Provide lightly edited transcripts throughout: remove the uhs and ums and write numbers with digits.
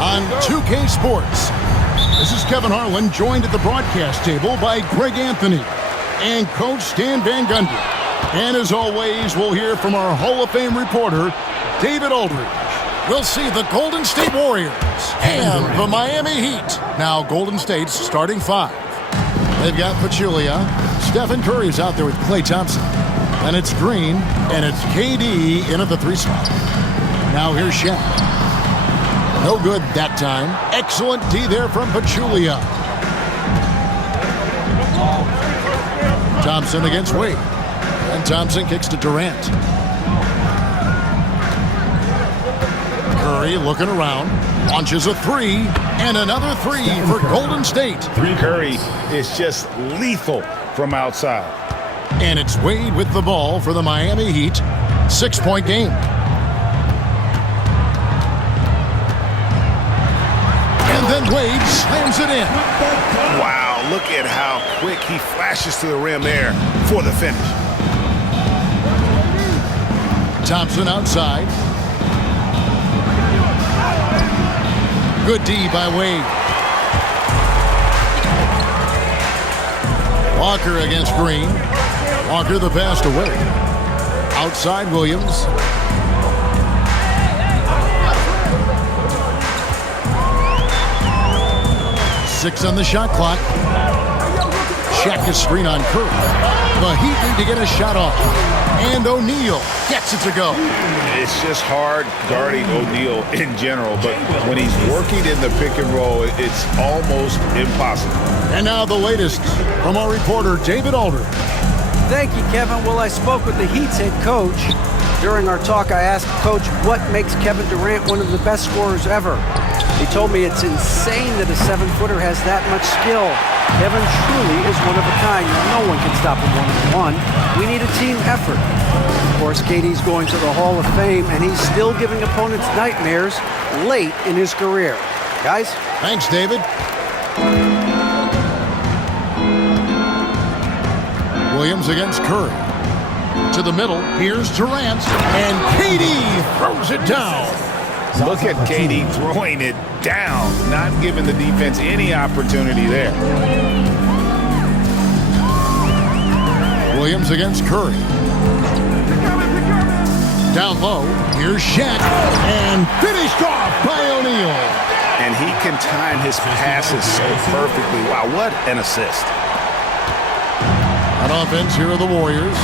on 2K Sports. This is Kevin Harlan, joined at the broadcast table by Greg Anthony and Coach Stan Van Gundy. And as always, we'll hear from our Hall of Fame reporter, David Aldridge. We'll see the Golden State Warriors and the Miami Heat. Now Golden State's starting five. They've got Pachulia. Stephen Curry's out there with Klay Thompson. And it's Green, and it's KD in at the 3 spot. Now here's Shaq. No good that time. Excellent D there from Pachulia. Thompson against Wade. And Thompson kicks to Durant. Curry looking around. Launches a 3. And another 3 for Golden State. Curry is just lethal from outside. And it's Wade with the ball for the Miami Heat. 6-point game. And then Wade slams it in. Wow, look at how quick he flashes to the rim there for the finish. Thompson outside. Good D by Wade. Walker against Green. Walker the pass to Wade. Outside Williams. Six on the shot clock. Shaq is screen on Curry. The Heat need to get a shot off. And O'Neal gets it to go. It's just hard guarding O'Neal in general, but when he's working in the pick and roll, it's almost impossible. And now the latest from our reporter, David Aldridge. Thank you, Kevin. Well, I spoke with the Heat's head coach. During our talk, I asked Coach what makes Kevin Durant one of the best scorers ever. He told me it's insane that a 7-footer has that much skill. Kevin truly is one of a kind. No one can stop him one-on-one. We need a team effort. Of course, KD's going to the Hall of Fame, and he's still giving opponents nightmares late in his career. Guys? Thanks, David. Williams against Curry. To the middle, here's Durant, and KD throws it down. Look at KD throwing it down, not giving the defense any opportunity there. Williams against Curry. Down low, here's Shaq, and finished off by O'Neal. And he can time his passes so perfectly. Wow, what an assist. On offense, here are the Warriors.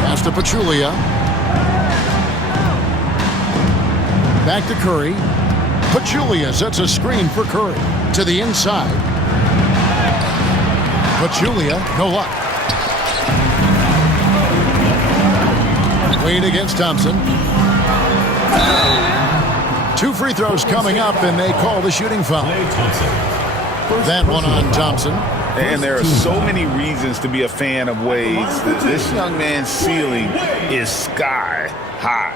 Pass to Pachulia. Back to Curry. Pachulia sets a screen for Curry. To the inside. Pachulia, no luck. Wade against Thompson. 2 free throws coming up, and they call the shooting foul. That one on Thompson. And there are so many reasons to be a fan of Wade's. This young man's ceiling is sky high.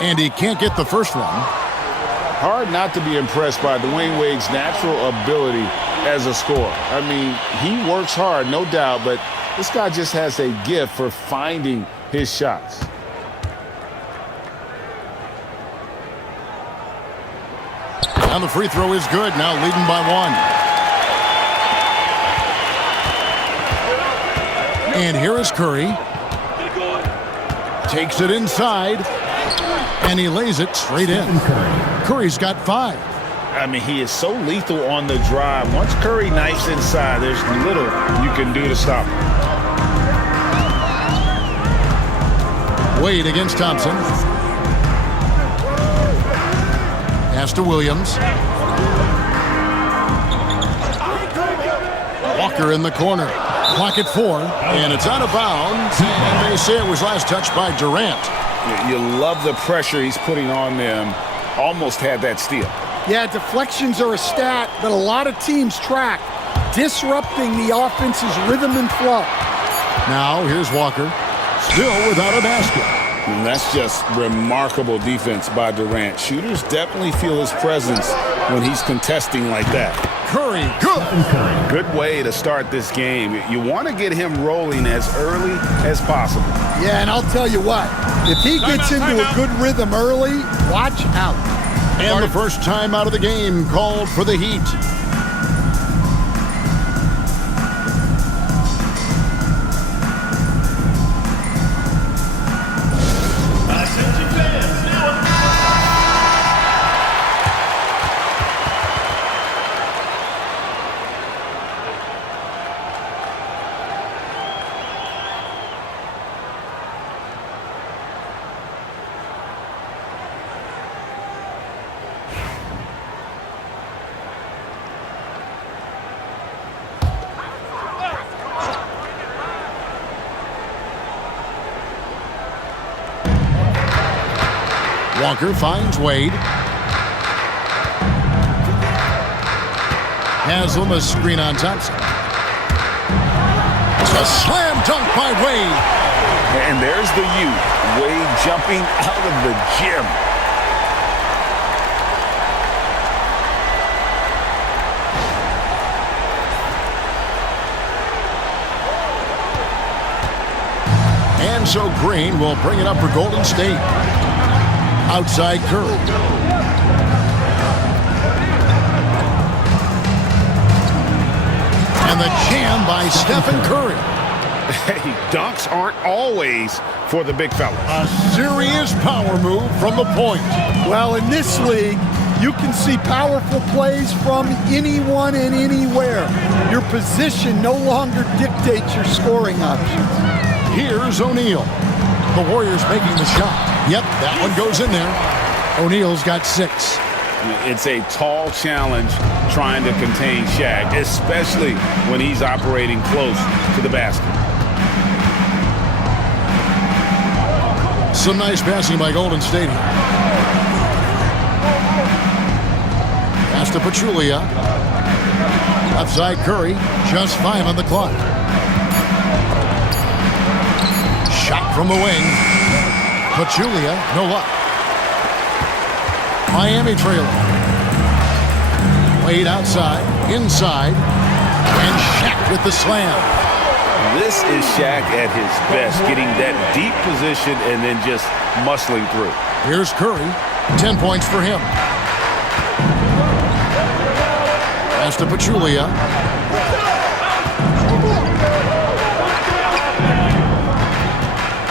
And he can't get the first one. Hard not to be impressed by Dwayne Wade's natural ability as a scorer. I mean, he works hard, no doubt, but this guy just has a gift for finding his shots. And the free throw is good, now leading by 1. And here is Curry. Takes it inside. And he lays it straight in. Curry's got 5. I mean, he is so lethal on the drive. Once Curry knifes inside, there's little you can do to stop him. Wade against Thompson. Pass to Williams. Walker in the corner. Clock at 4. And it's out of bounds. And they say it was last touched by Durant. You love the pressure he's putting on them. Almost had that steal. Yeah, deflections are a stat that a lot of teams track, disrupting the offense's rhythm and flow. Now, here's Walker. Still without a basket. And that's just remarkable defense by Durant. Shooters definitely feel his presence when he's contesting like that. Curry, good. Good way to start this game. You want to get him rolling as early as possible. Yeah, and I'll tell you what, if he gets into a good rhythm early, watch out. And the first time out of the game called for the Heat. Walker finds Wade. Haslam a screen on Thompson. A slam dunk by Wade. And there's the youth. Wade jumping out of the gym. And so Green will bring it up for Golden State. Outside Curry. And the jam by Stephen Curry. Hey, dunks aren't always for the big fellas. A serious power move from the point. Well, in this league, you can see powerful plays from anyone and anywhere. Your position no longer dictates your scoring options. Here's O'Neal. The Warriors making the shot. Yep, that one goes in there. O'Neal's got 6. It's a tall challenge trying to contain Shaq, especially when he's operating close to the basket. Some nice passing by Golden State. Pass to Pachulia. Left side Curry. Just 5 on the clock. Shot from the wing. Pachulia, no luck. Miami trailer. Wade outside, inside, and Shaq with the slam. This is Shaq at his best, getting that deep position and then just muscling through. Here's Curry, 10 points for him. Pass to Pachulia.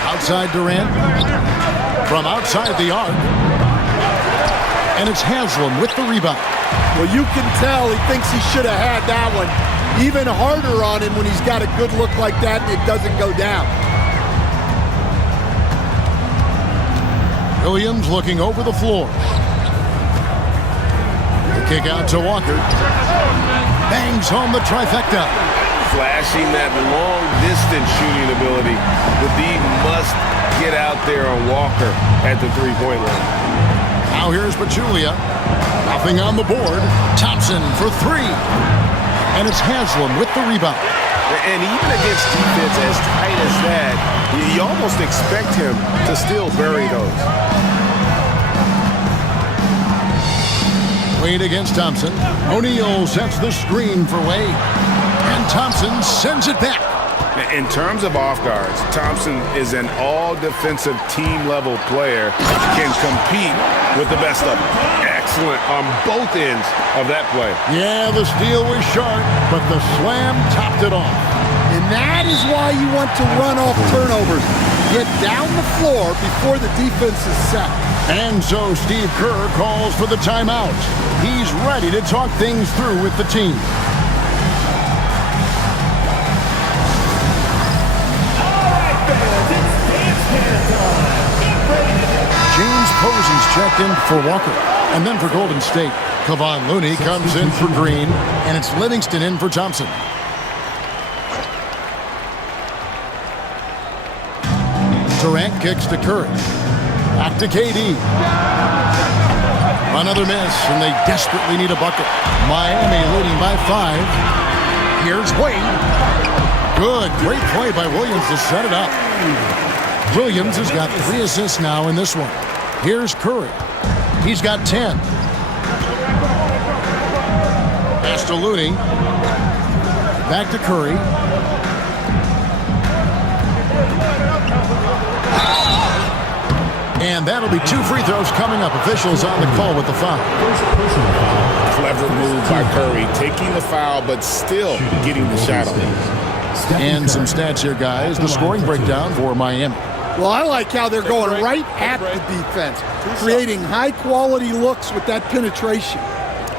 Outside Durant. From outside the arc. And it's Haslam with the rebound. Well, you can tell he thinks he should have had that one. Even harder on him when he's got a good look like that and it doesn't go down. Williams looking over the floor. The kick out to Walker. Bangs home the trifecta. Flashing that long-distance shooting ability. The D must get out there on Walker at the three-point line. Now here's Pachulia. Nothing on the board. Thompson for 3. And it's Haslam with the rebound. And even against defense as tight as that, you almost expect him to still bury those. Wade against Thompson. O'Neal sets the screen for Wade. And Thompson sends it back. In terms of off guards, Thompson is an all-defensive team-level player, can compete with the best of them. Excellent on both ends of that play. Yeah, the steal was sharp, but the slam topped it off. And that is why you want to run off turnovers. Get down the floor before the defense is set. And so Steve Kerr calls for the timeout. He's ready to talk things through with the team. James Posey's checked in for Walker. And then for Golden State, Kevon Looney comes in for Green. And it's Livingston in for Thompson. Durant kicks to Curry. Back to KD. Another miss, and they desperately need a bucket. Miami leading by 5. Here's Wade. Good, great play by Williams to set it up. Williams has got 3 assists now in this one. Here's Curry. He's got 10. Pass to Looney. Back to Curry. And that'll be 2 free throws coming up. Officials on the call with the foul. Clever move by Curry, taking the foul, but still getting the shot on. And some stats here, guys. The scoring breakdown for Miami. Well, I like how they're going right at the defense, creating high-quality looks with that penetration.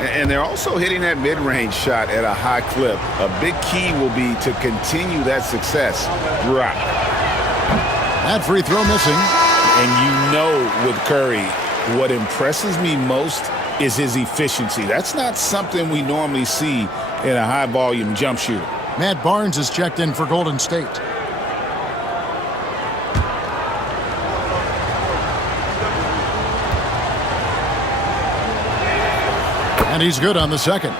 And they're also hitting that mid-range shot at a high clip. A big key will be to continue that success throughout. That free throw missing. And you know with Curry, what impresses me most is his efficiency. That's not something we normally see in a high-volume jump shooter. Matt Barnes is checked in for Golden State. And he's good on the second.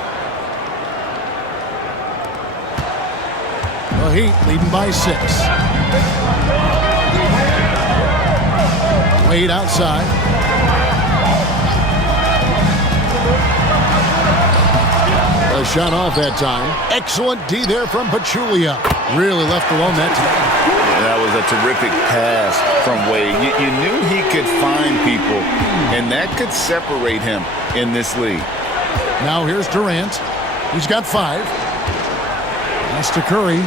The Heat leading by 6. Wade outside. A shot off that time. Excellent D there from Pachulia. Really left alone that time. Yeah, that was a terrific pass from Wade. You knew he could find people, and that could separate him in this league. Now here's Durant. He's got 5. Pass to Curry.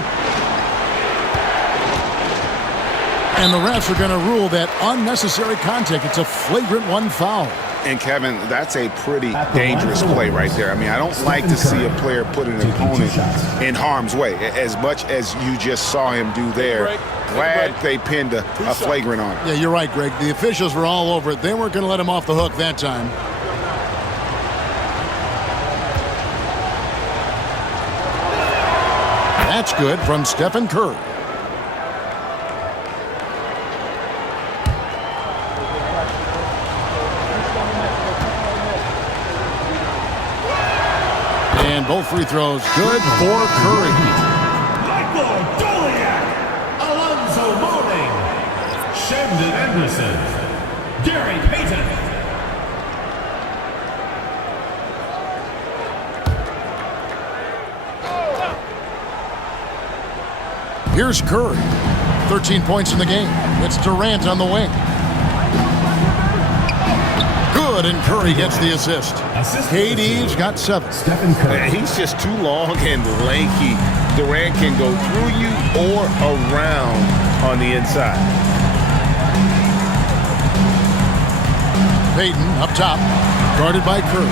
And the refs are going to rule that unnecessary contact. It's a flagrant 1 foul. And, Kevin, that's a pretty dangerous play right there. I mean, I don't like to see a player put an opponent in harm's way, as much as you just saw him do there. Glad they pinned a flagrant on him. Yeah, you're right, Greg. The officials were all over it. They weren't going to let him off the hook that time. That's good from Stephen Curry. And both free throws good for Curry. Michael Doliak, Alonzo Mourning, Sheldon Anderson, Gary Payton. Here's Curry. 13 points in the game. It's Durant on the wing. Good, and Curry gets the assist. KD's got 7. Stephen Curry. He's just too long and lanky. Durant can go through you or around on the inside. Payton up top, guarded by Curry.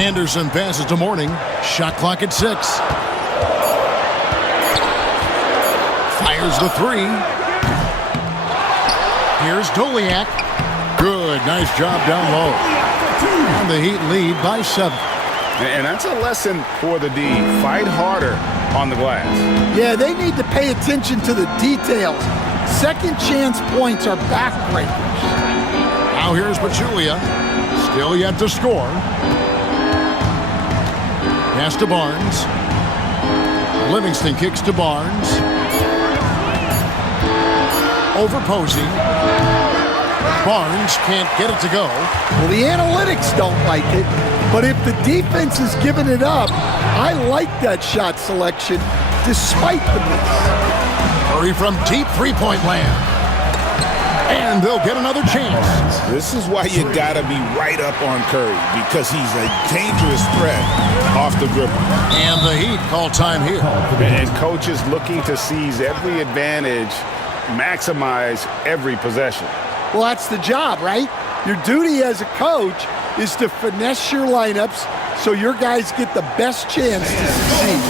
Anderson passes to Mourning. Shot clock at 6. Fires the 3. Here's Doliak. Good, nice job down low. And the Heat lead by 7. And that's a lesson for the D. Fight harder on the glass. Yeah, they need to pay attention to the details. Second chance points are backbreakers. Now here's Pachulia. Still yet to score. Pass to Barnes. Livingston kicks to Barnes. Over Posey. Barnes can't get it to go. Well, the analytics don't like it, but if the defense is giving it up, I like that shot selection despite the miss. Curry from deep three-point land. And they'll get another chance. This is why you got to be right up on Curry, because he's a dangerous threat off the dribble. And the Heat call time here. And coaches looking to seize every advantage, maximize every possession. Well, that's the job, right? Your duty as a coach is to finesse your lineups so your guys get the best chance to succeed.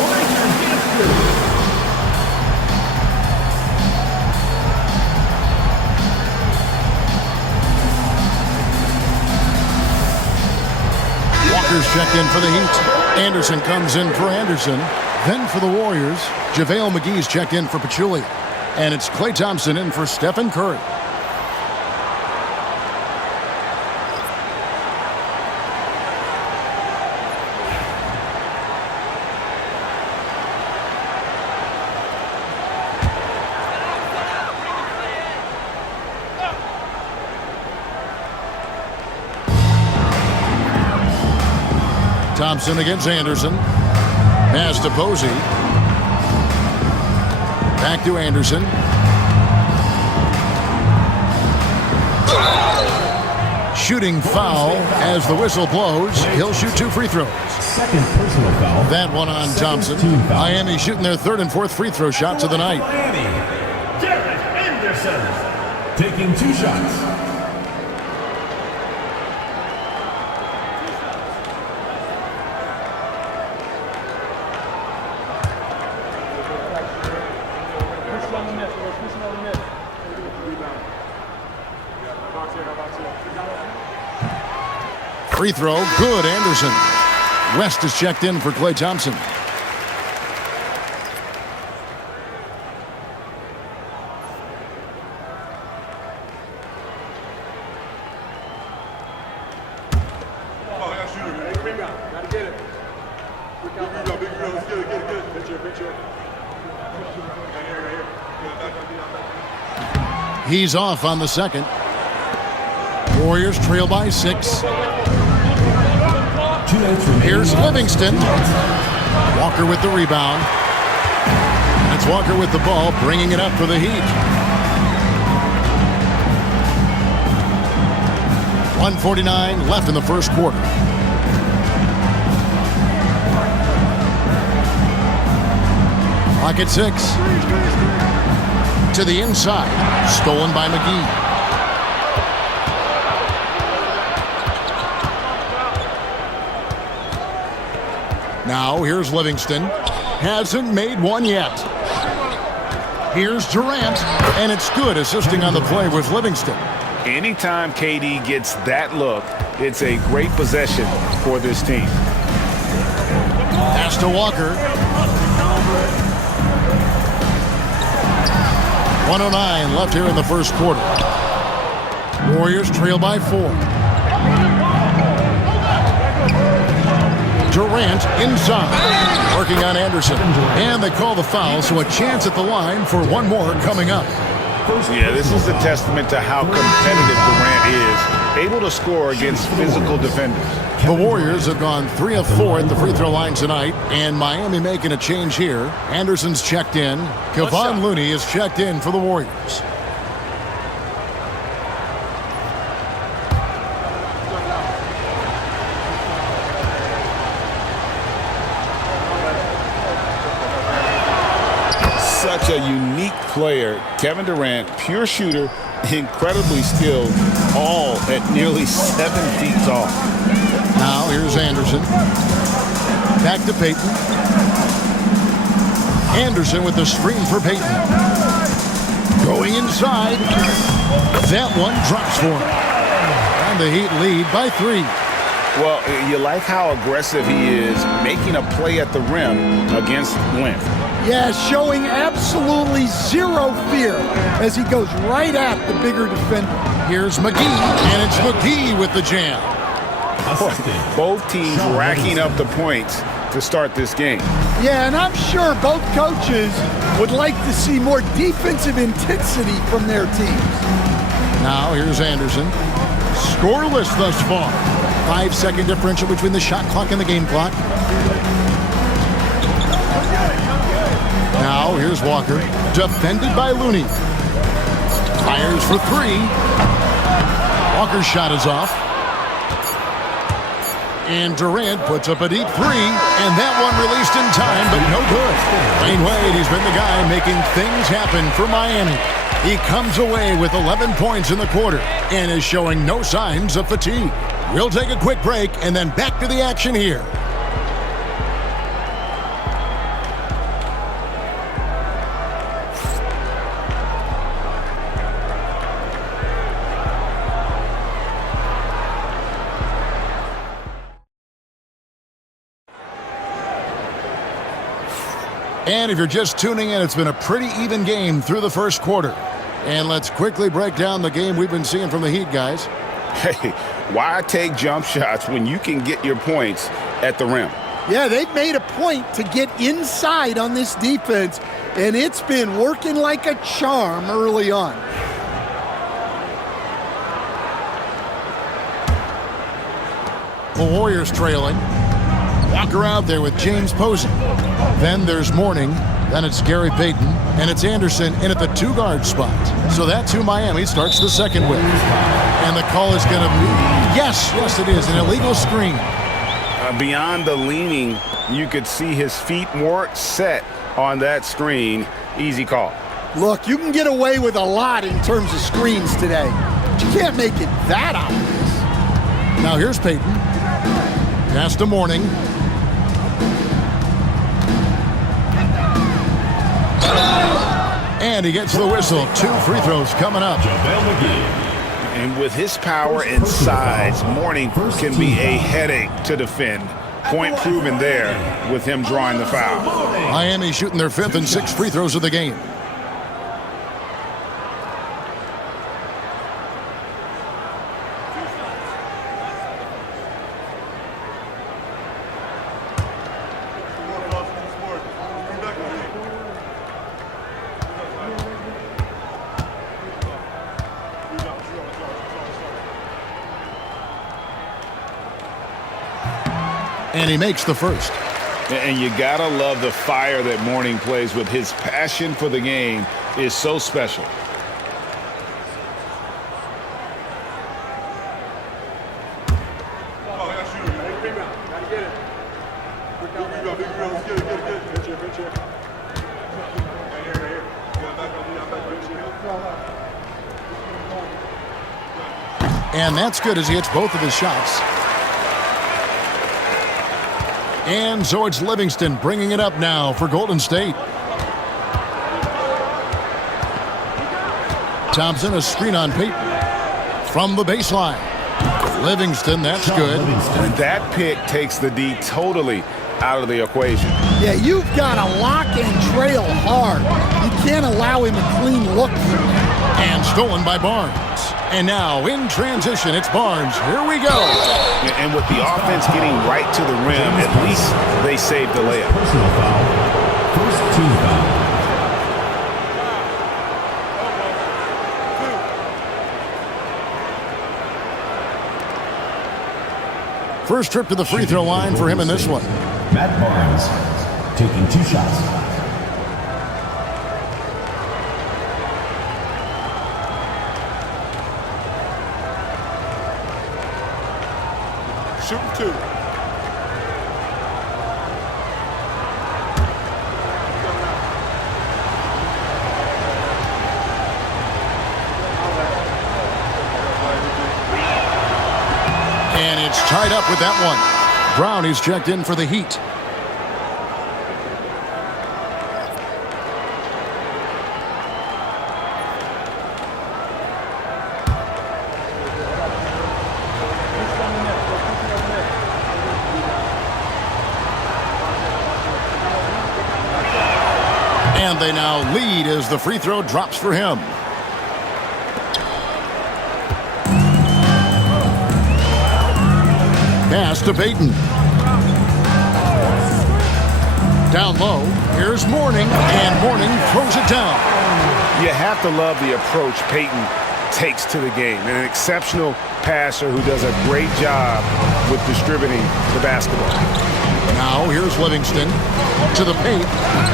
Walker's checked in for the Heat. Anderson comes in for Anderson. Then for the Warriors, JaVale McGee's checked in for Pachulia. And it's Klay Thompson in for Stephen Curry. Thompson against Anderson. Pass to Posey. Back to Anderson. Shooting foul as the whistle blows. He'll shoot 2 free throws. Second personal foul. That one on Thompson. Miami shooting their 3rd and 4th free throw shots of the night. Miami, Derek Anderson, taking 2 shots. Free throw, good, Anderson. West is checked in for Klay Thompson. He's off on the second. Warriors trail by 6. Here's Livingston. Walker with the rebound. That's Walker with the ball, bringing it up for the Heat. 1:49 left in the first quarter. Clock at 6. To the inside. Stolen by McGee. Now here's Livingston. Hasn't made one yet. Here's Durant, and it's good, assisting on the play with Livingston. Anytime KD gets that look, it's a great possession for this team. Pass to Walker. 1:09 left here in the first quarter. Warriors trail by 4. Durant inside, working on Anderson. And they call the foul, so a chance at the line for one more coming up. Yeah, this is a testament to how competitive Durant is, able to score against physical defenders. The Warriors have gone 3 of 4 at the free throw line tonight, and Miami making a change here. Anderson's checked in. Kevon Looney is checked in for the Warriors. Such a unique player. Kevin Durant, pure shooter, incredibly skilled, all at nearly 7 feet tall. Now here's Anderson. Back to Payton. Anderson with the screen for Payton. Going inside. That one drops for him. And the Heat lead by 3. Well, you like how aggressive he is, making a play at the rim against length. Yeah, showing absolutely zero fear as he goes right at the bigger defender. Here's McGee, and it's McGee with the jam. Both teams racking up the points to start this game. Yeah, and I'm sure both coaches would like to see more defensive intensity from their teams. Now here's Anderson. Scoreless thus far. 5-second differential between the shot clock and the game clock. Now here's Walker, defended by Looney. Fires for 3. Walker's shot is off. And Durant puts up a deep 3, and that one released in time, but no good. Dwayne Wade, he's been the guy making things happen for Miami. He comes away with 11 points in the quarter and is showing no signs of fatigue. We'll take a quick break and then back to the action here. And if you're just tuning in, it's been a pretty even game through the first quarter. And let's quickly break down the game we've been seeing from the Heat, guys. Hey, why take jump shots when you can get your points at the rim? Yeah, they've made a point to get inside on this defense, and it's been working like a charm early on. The Warriors trailing. Walker out there with James Posey. Then there's Mourning. Then it's Gary Payton. And it's Anderson in at the 2-guard spot. So that's who Miami starts the second with. And the call is going to be, yes, it is, an illegal screen. Beyond the leaning, you could see his feet weren't set on that screen. Easy call. Look, you can get away with a lot in terms of screens today. But you can't make it that obvious. Now here's Payton. Pass to Mourning. And he gets the whistle. 2 free throws coming up. And with his power and size, Mourning can be a headache to defend. Point proven there with him drawing the foul. Miami shooting their 5th and 6th free throws of the game. And he makes the first. And you gotta love the fire that Mourning plays with. His passion for the game is so special. And that's good as he hits both of his shots. And so it's Livingston bringing it up now for Golden State. Thompson, a screen on Payton. From the baseline. Livingston, that's good. And that pick takes the D totally out of the equation. Yeah, you've got to lock and trail hard. You can't allow him a clean look. And stolen by Barnes. And now in transition, it's Barnes. Here we go. And with the offense getting right to the rim, at least they saved the layup. Personal foul. First team foul. First trip to the free throw line for him in this one. Matt Barnes taking 2 shots. Shooting 2. And it's tied up with that one. Brown is checked in for the Heat. And they now lead as the free throw drops for him. Pass to Payton. Down low. Here's Mourning, and Mourning throws it down. You have to love the approach Payton takes to the game. An exceptional passer who does a great job with distributing the basketball. Now here's Livingston to the paint.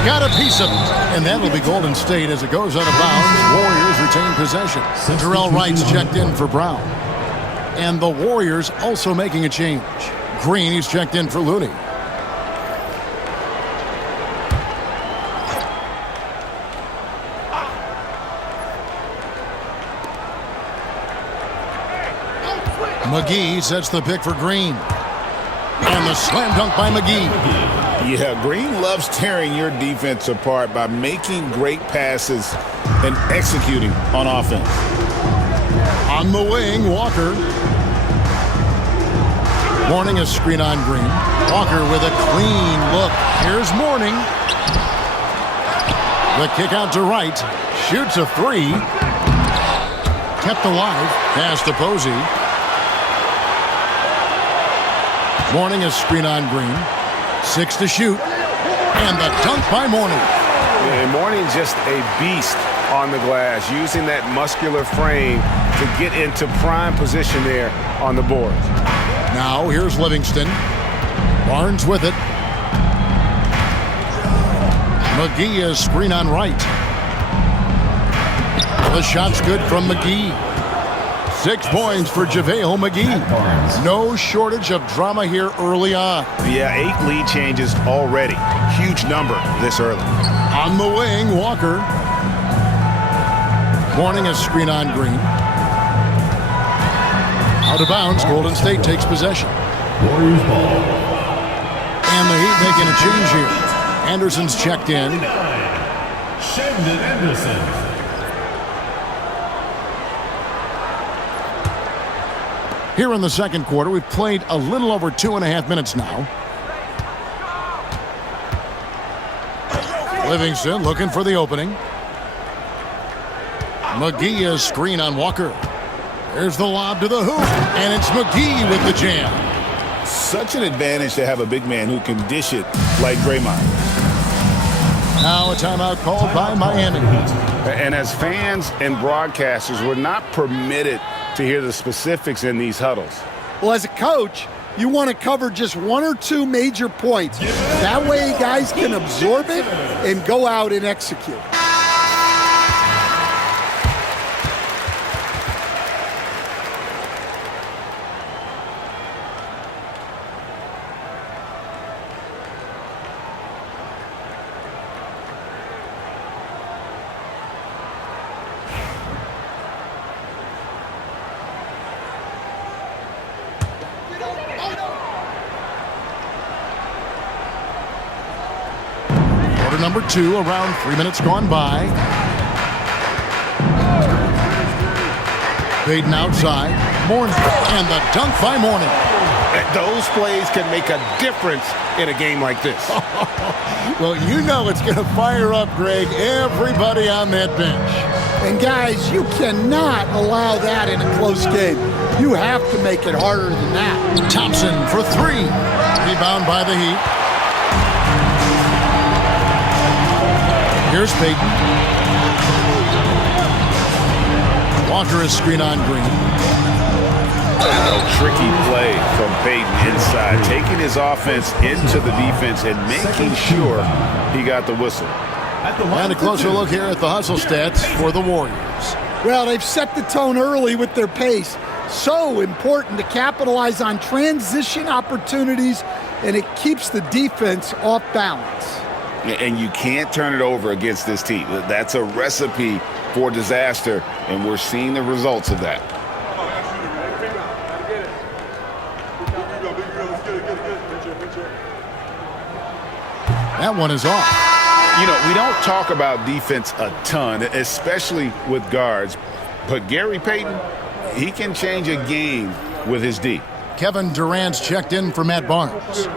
Got a piece of it. And that'll be Golden State as it goes out of bounds. Warriors retain possession. Terrell Wright's checked in for Brown. And the Warriors also making a change. Green, he's checked in for Looney. McGee sets the pick for Green. And the slam dunk by McGee. Yeah, Green loves tearing your defense apart by making great passes and executing on offense. On the wing, Walker. Mourning a screen on Green. Walker with a clean look. Here's Mourning. The kick out to Wright. Shoots a 3. Kept alive. Pass to Posey. Mourning a screen on Green. 6 to shoot. And the dunk by Mourning. Yeah, Mourning just a beast on the glass, using that muscular frame to get into prime position there on the board. Now here's Livingston. Barnes with it. McGee is screen on right. The shot's good from McGee. 6 points for JaVale McGee. No shortage of drama here early on. Yeah, 8 lead changes already. Huge number this early. On the wing, Walker. Morning a screen on Green. Out of bounds, Golden State takes possession. Warriors ball. And the Heat making a change here. Anderson's checked in. Shandon Anderson. Here in the second quarter, we've played a little over 2.5 minutes now. Livingston looking for the opening. McGee is screen on Walker. There's the lob to the hoop, and it's McGee with the jam. Such an advantage to have a big man who can dish it like Draymond. Now a timeout called by Miami. And as fans and broadcasters, we're not permitted to hear the specifics in these huddles. Well, as a coach, you want to cover just 1 or 2 major points. That way guys can absorb it and go out and execute. Number 2, around 3 minutes gone by. Baden outside. Morning. And the dunk by Morning. Those plays can make a difference in a game like this. Well, you know it's going to fire up, Greg, everybody on that bench. And guys, you cannot allow that in a close game. You have to make it harder than that. Thompson for 3. Rebound by the Heat. Here's Payton. Walker is screen on Green. A tricky play from Payton inside, taking his offense into the defense and making sure he got the whistle. And a closer look here at the hustle stats for the Warriors. Well, they've set the tone early with their pace. So important to capitalize on transition opportunities, and it keeps the defense off balance. And you can't turn it over against this team. That's a recipe for disaster, and we're seeing the results of that. That one is off. You know, we don't talk about defense a ton, especially with guards, but Gary Payton, he can change a game with his D. Kevin Durant's checked in for Matt Barnes.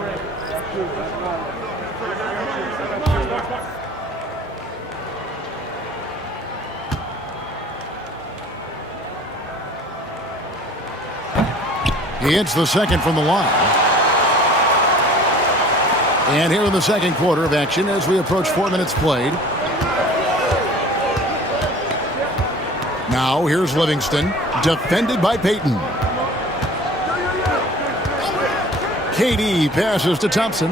He hits the second from the line. And here in the second quarter of action as we approach 4 minutes played. Now here's Livingston, defended by Payton. KD passes to Thompson.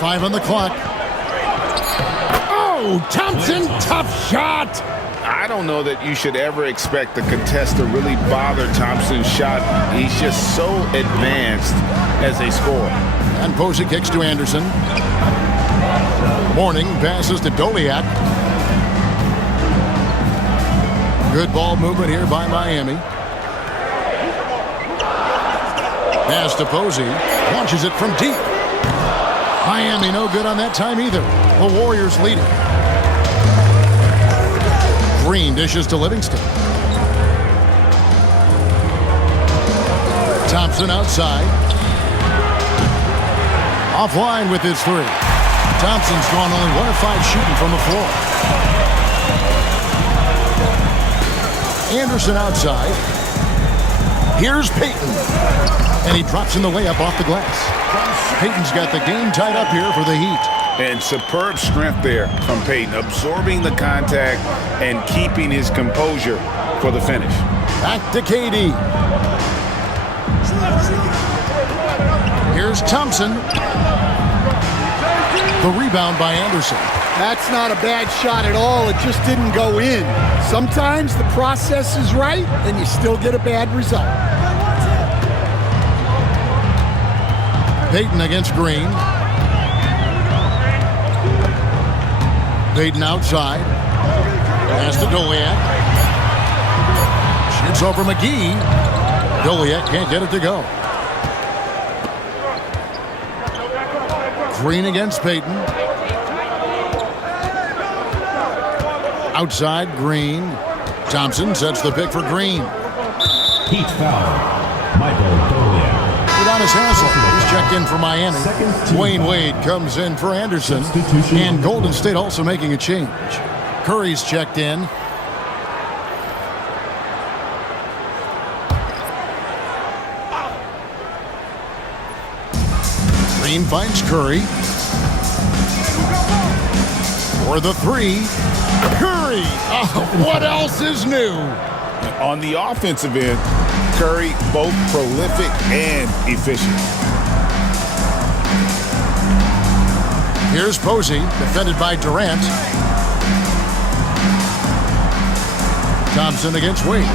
5 on the clock. Oh, Thompson, tough shot. I don't know that you should ever expect the contest to really bother Thompson's shot. He's just so advanced as a scorer. And Posey kicks to Anderson. Morning passes to Doliak. Good ball movement here by Miami. Pass to Posey. Launches it from deep. Miami no good on that time either. The Warriors lead it. Green dishes to Livingston. Thompson outside. Offline with his 3. Thompson's gone only 1 of 5 shooting from the floor. Anderson outside. Here's Payton. And he drops in the layup off the glass. Payton's got the game tied up here for the Heat. And superb strength there from Payton, absorbing the contact and keeping his composure for the finish. Back to KD. Here's Thompson. The rebound by Anderson. That's not a bad shot at all. It just didn't go in. Sometimes the process is right, and you still get a bad result. Payton against Green. Payton outside. Pass to Doliak. Shoots over McGee. Doliak can't get it to go. Green against Payton. Outside, Green. Thompson sets the pick for Green. Heat foul. Michael Doliak. Udonis Haslem is checked in for Miami. Dwayne Wade comes in for Anderson. And Golden State also making a change. Curry's checked in. Green finds Curry. For the three. Curry! Oh, what else is new? On the offensive end, Curry both prolific and efficient. Here's Posey, defended by Durant. Thompson against Wade.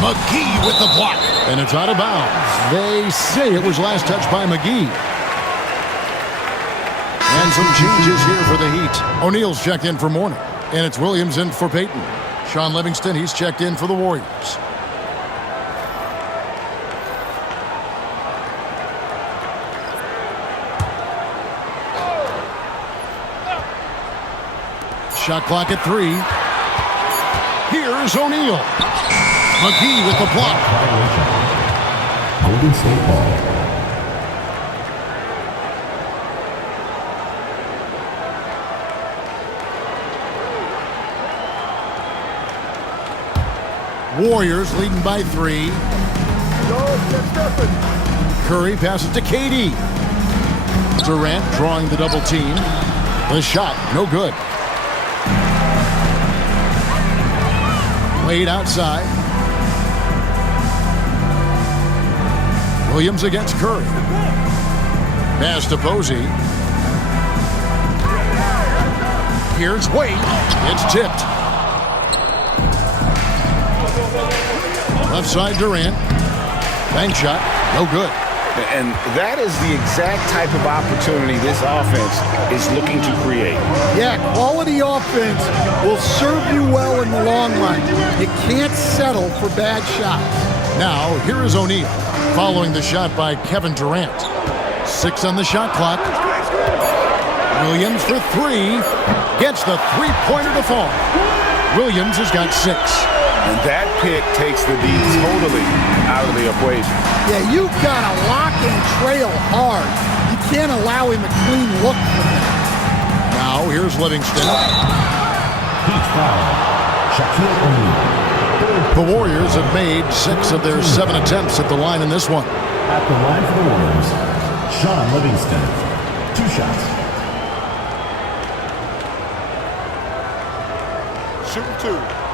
McGee with the block. And it's out of bounds. They say it was last touched by McGee. And some changes here for the Heat. O'Neal's checked in for Mourning. And it's Williams in for Payton. Sean Livingston, he's checked in for the Warriors. Shot clock at 3. Here's O'Neal. McGee with the block. Golden State ball. Warriors leading by 3. Curry passes to KD. Durant drawing the double team. The shot, no good. Wade outside. Williams against Curry. Pass to Posey. Here's Wade. It's tipped. Left side Durant. Bank shot. No good. And that is the exact type of opportunity this offense is looking to create. Yeah, quality offense will serve you well in the long run. You can't settle for bad shots. Now, here is O'Neal, following the shot by Kevin Durant. 6 on the shot clock. Williams for 3. Gets the three-pointer to fall. Williams has got 6. And that pick takes the D totally out of the equation. Yeah, you've got to lock and trail hard. You can't allow him a clean look from that. Now, here's Livingston. Heat foul. Shaquille O'Neal. The Warriors have made 6 of their 7 attempts at the line in this one. At the line for the Warriors, Sean Livingston. 2 shots. Shooting 2.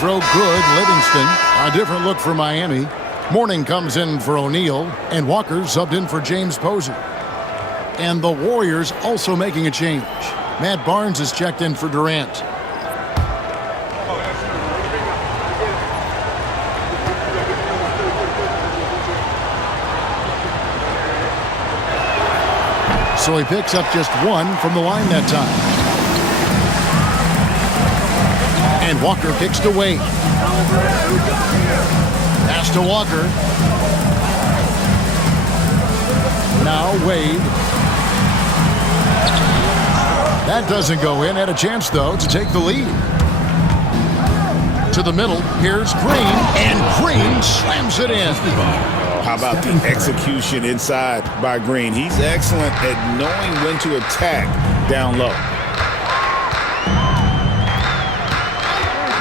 Throw good, Livingston. A different look for Miami. Mourning comes in for O'Neal, and Walker subbed in for James Posey. And the Warriors also making a change. Matt Barnes is checked in for Durant. So he picks up just 1 from the line that time. And Walker kicks to Wade. Pass to Walker. Now Wade. That doesn't go in. Had a chance, though, to take the lead. To the middle. Here's Green. And Green slams it in. How about the execution inside by Green? He's excellent at knowing when to attack down low.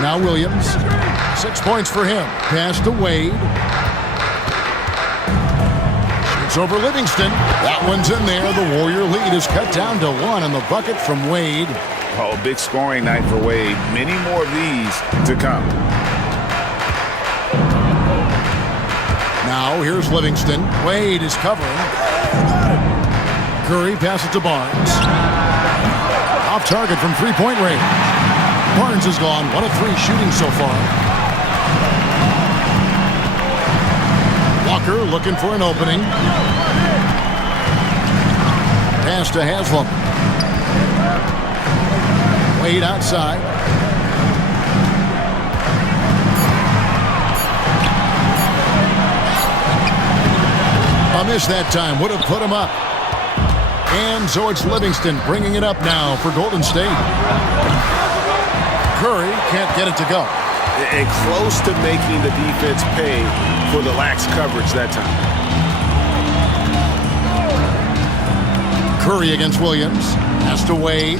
Now Williams. 6 points for him. Pass to Wade. It's over Livingston. That one's in there. The Warrior lead is cut down to 1 on the bucket from Wade. Oh, big scoring night for Wade. Many more of these to come. Now here's Livingston. Wade is covering. Curry passes to Barnes. Off target from three-point range. Barnes is gone. 1 of 3 shooting so far. Walker looking for an opening. Pass to Haslam. Wade outside. A miss that time. Would have put him up. And so it's Livingston bringing it up now for Golden State. Curry can't get it to go. And close to making the defense pay for the lax coverage that time. Curry against Williams. Has to Wade.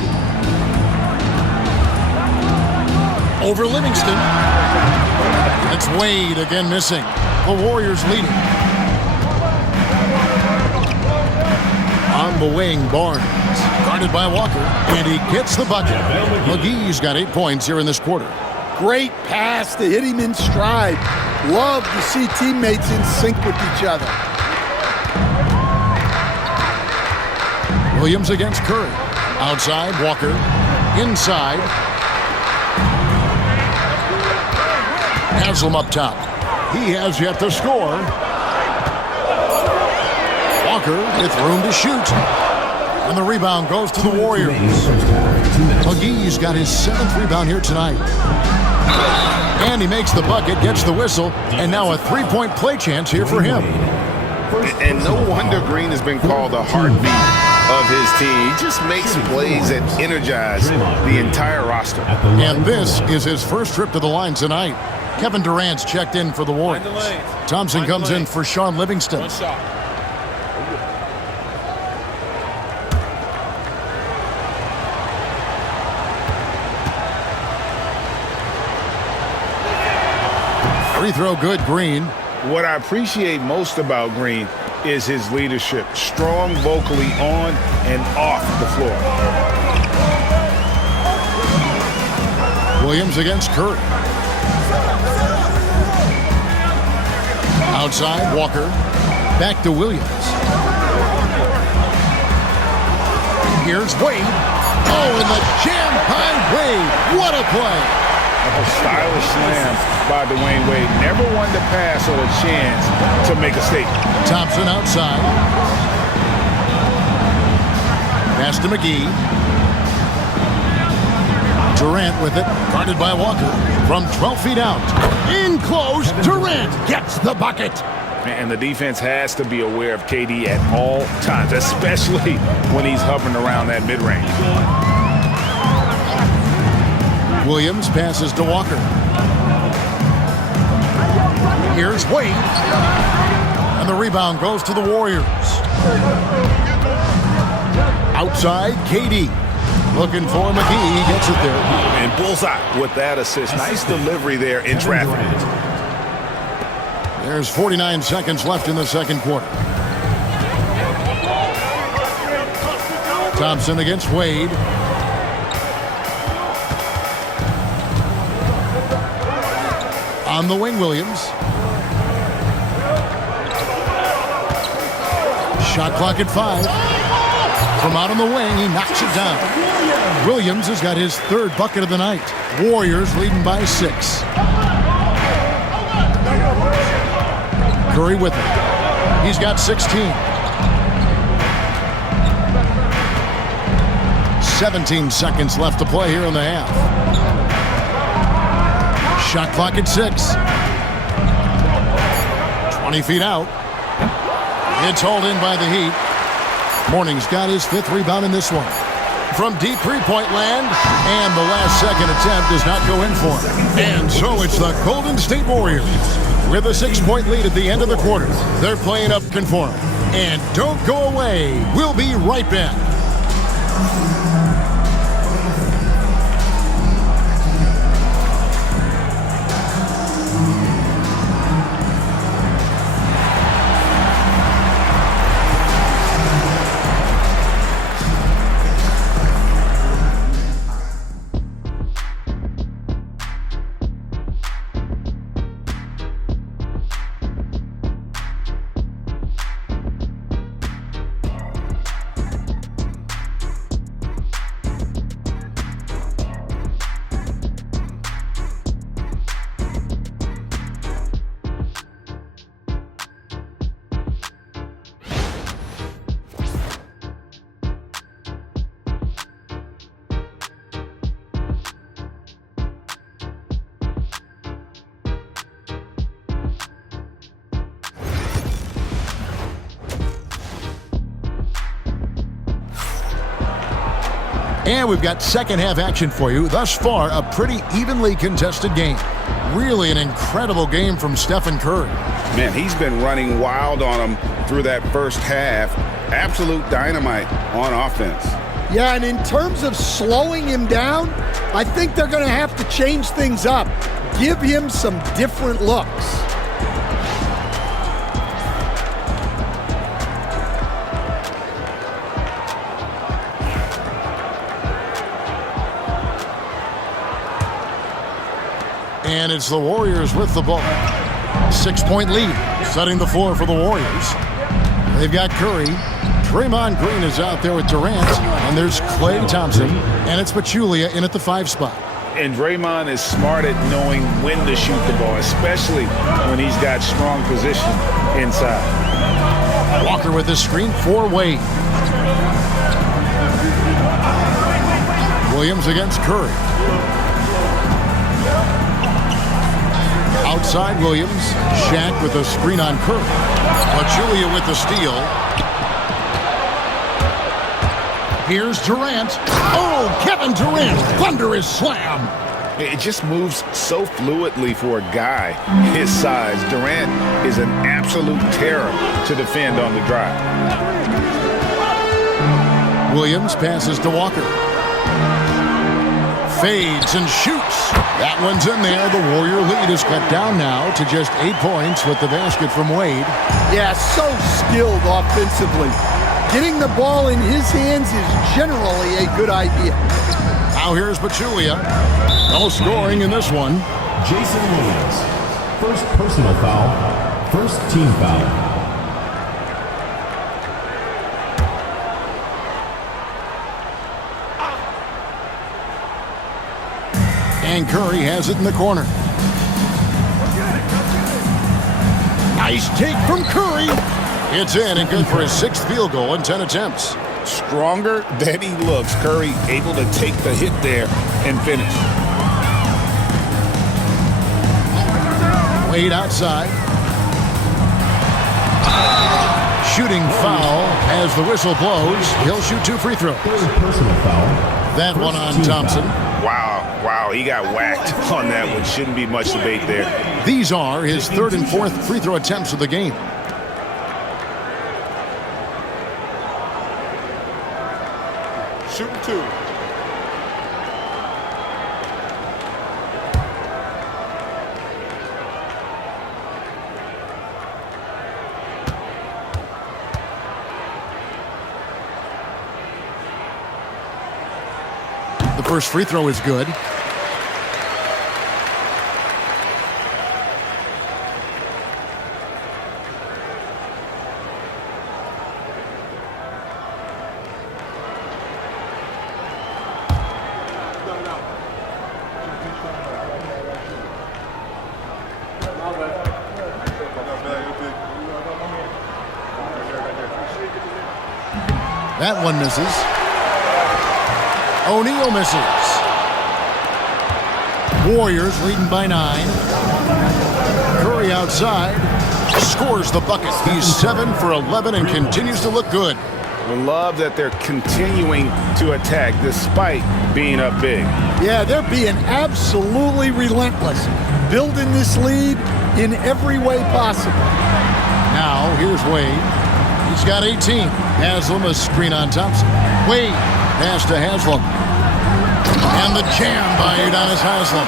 Over Livingston. It's Wade again missing. The Warriors leading. On the wing, Barnes. Guarded by Walker. And he gets the bucket. McGee's got 8 points here in this quarter. Great pass to hit him in stride. Love to see teammates in sync with each other. Williams against Curry. Outside, Walker. Inside. Haslam up top. He has yet to score. Walker with room to shoot. And the rebound goes to the Warriors. McGee's got his 7th rebound here tonight. And he makes the bucket, gets the whistle, and now a 3-point play chance here for him. And no wonder Green has been called the heartbeat of his team. He just makes plays that energize the entire roster. And this is his first trip to the line tonight. Kevin Durant's checked in for the Warriors. Thompson comes in for Sean Livingston. One shot. Free throw good, Green. What I appreciate most about Green is his leadership. Strong vocally on and off the floor. Williams against Curry. Outside, Walker. Back to Williams. Here's Wade. Oh, and the jam by Wade. What a play. A stylish slam by Dwayne Wade. Never one to pass or a chance to make a statement. Thompson outside. Pass to McGee. Durant with it. Guarded by Walker. From 12 feet out. In close. Durant gets the bucket. And the defense has to be aware of KD at all times, especially when he's hovering around that mid-range. Williams passes to Walker. Here's Wade. And the rebound goes to the Warriors. Outside, KD. Looking for McGee. He gets it there. And bullseye with that assist. Nice delivery there in traffic. There's 49 seconds left in the second quarter. Thompson against Wade. On the wing, Williams. Shot clock at 5. From out on the wing, he knocks it down. Williams has got his 3rd bucket of the night. Warriors leading by 6. Curry with it. He's got 16. 17 seconds left to play here in the half. Shot clock at 6. 20 feet out. It's hauled in by the Heat. Morning's got his 5th rebound in this one. From deep three-point land, and the last second attempt does not go in for him. And so it's the Golden State Warriors with a 6-point lead at the end of the quarter. They're playing up conform. And don't go away. We'll be right back. And we've got second half action for you. Thus far, a pretty evenly contested game. Really an incredible game from Stephen Curry. Man, he's been running wild on them through that first half. Absolute dynamite on offense. Yeah, and in terms of slowing him down, I think they're going to have to change things up. Give him some different looks. And it's the Warriors with the ball. 6-point lead, setting the floor for the Warriors. They've got Curry. Draymond Green is out there with Durant. And there's Klay Thompson. And it's Pachulia in at the 5 spot. And Draymond is smart at knowing when to shoot the ball, especially when he's got strong position inside. Walker with the screen for Wade. Williams against Curry. Outside Williams. Shaq with a screen on Curry. Pachulia with the steal. Here's Durant. Oh, Kevin Durant. Thunderous slam. It just moves so fluidly for a guy his size. Durant is an absolute terror to defend on the drive. Williams passes to Walker. Fades and shoots. That one's in there. The Warrior lead is cut down now to just 8 points with the basket from Wade. Yeah, so skilled offensively. Getting the ball in his hands is generally a good idea. Now here's Pachulia. No scoring in this one. Jason Williams. First personal foul. First team foul. And Curry has it in the corner. Nice take from Curry. It's in and good for his 6th field goal in 10 attempts. Stronger than he looks. Curry able to take the hit there and finish. Wade outside. Shooting foul as the whistle blows. He'll shoot 2 free throws. Third personal foul. That one on Thompson. Wow, he got whacked on that one. Shouldn't be much debate there. These are his 3rd and 4th free throw attempts of the game. Shooting 2. The first free throw is good. That one misses. O'Neal misses. Warriors leading by 9. Curry outside. Scores the bucket. He's 7 for 11 and continues to look good. I love that they're continuing to attack despite being up big. Yeah, they're being absolutely relentless. Building this lead in every way possible. Now, here's Wade. He's got 18. Haslam, a screen on Thompson. Wade, pass to Haslam. And the jam by Udonis Haslam.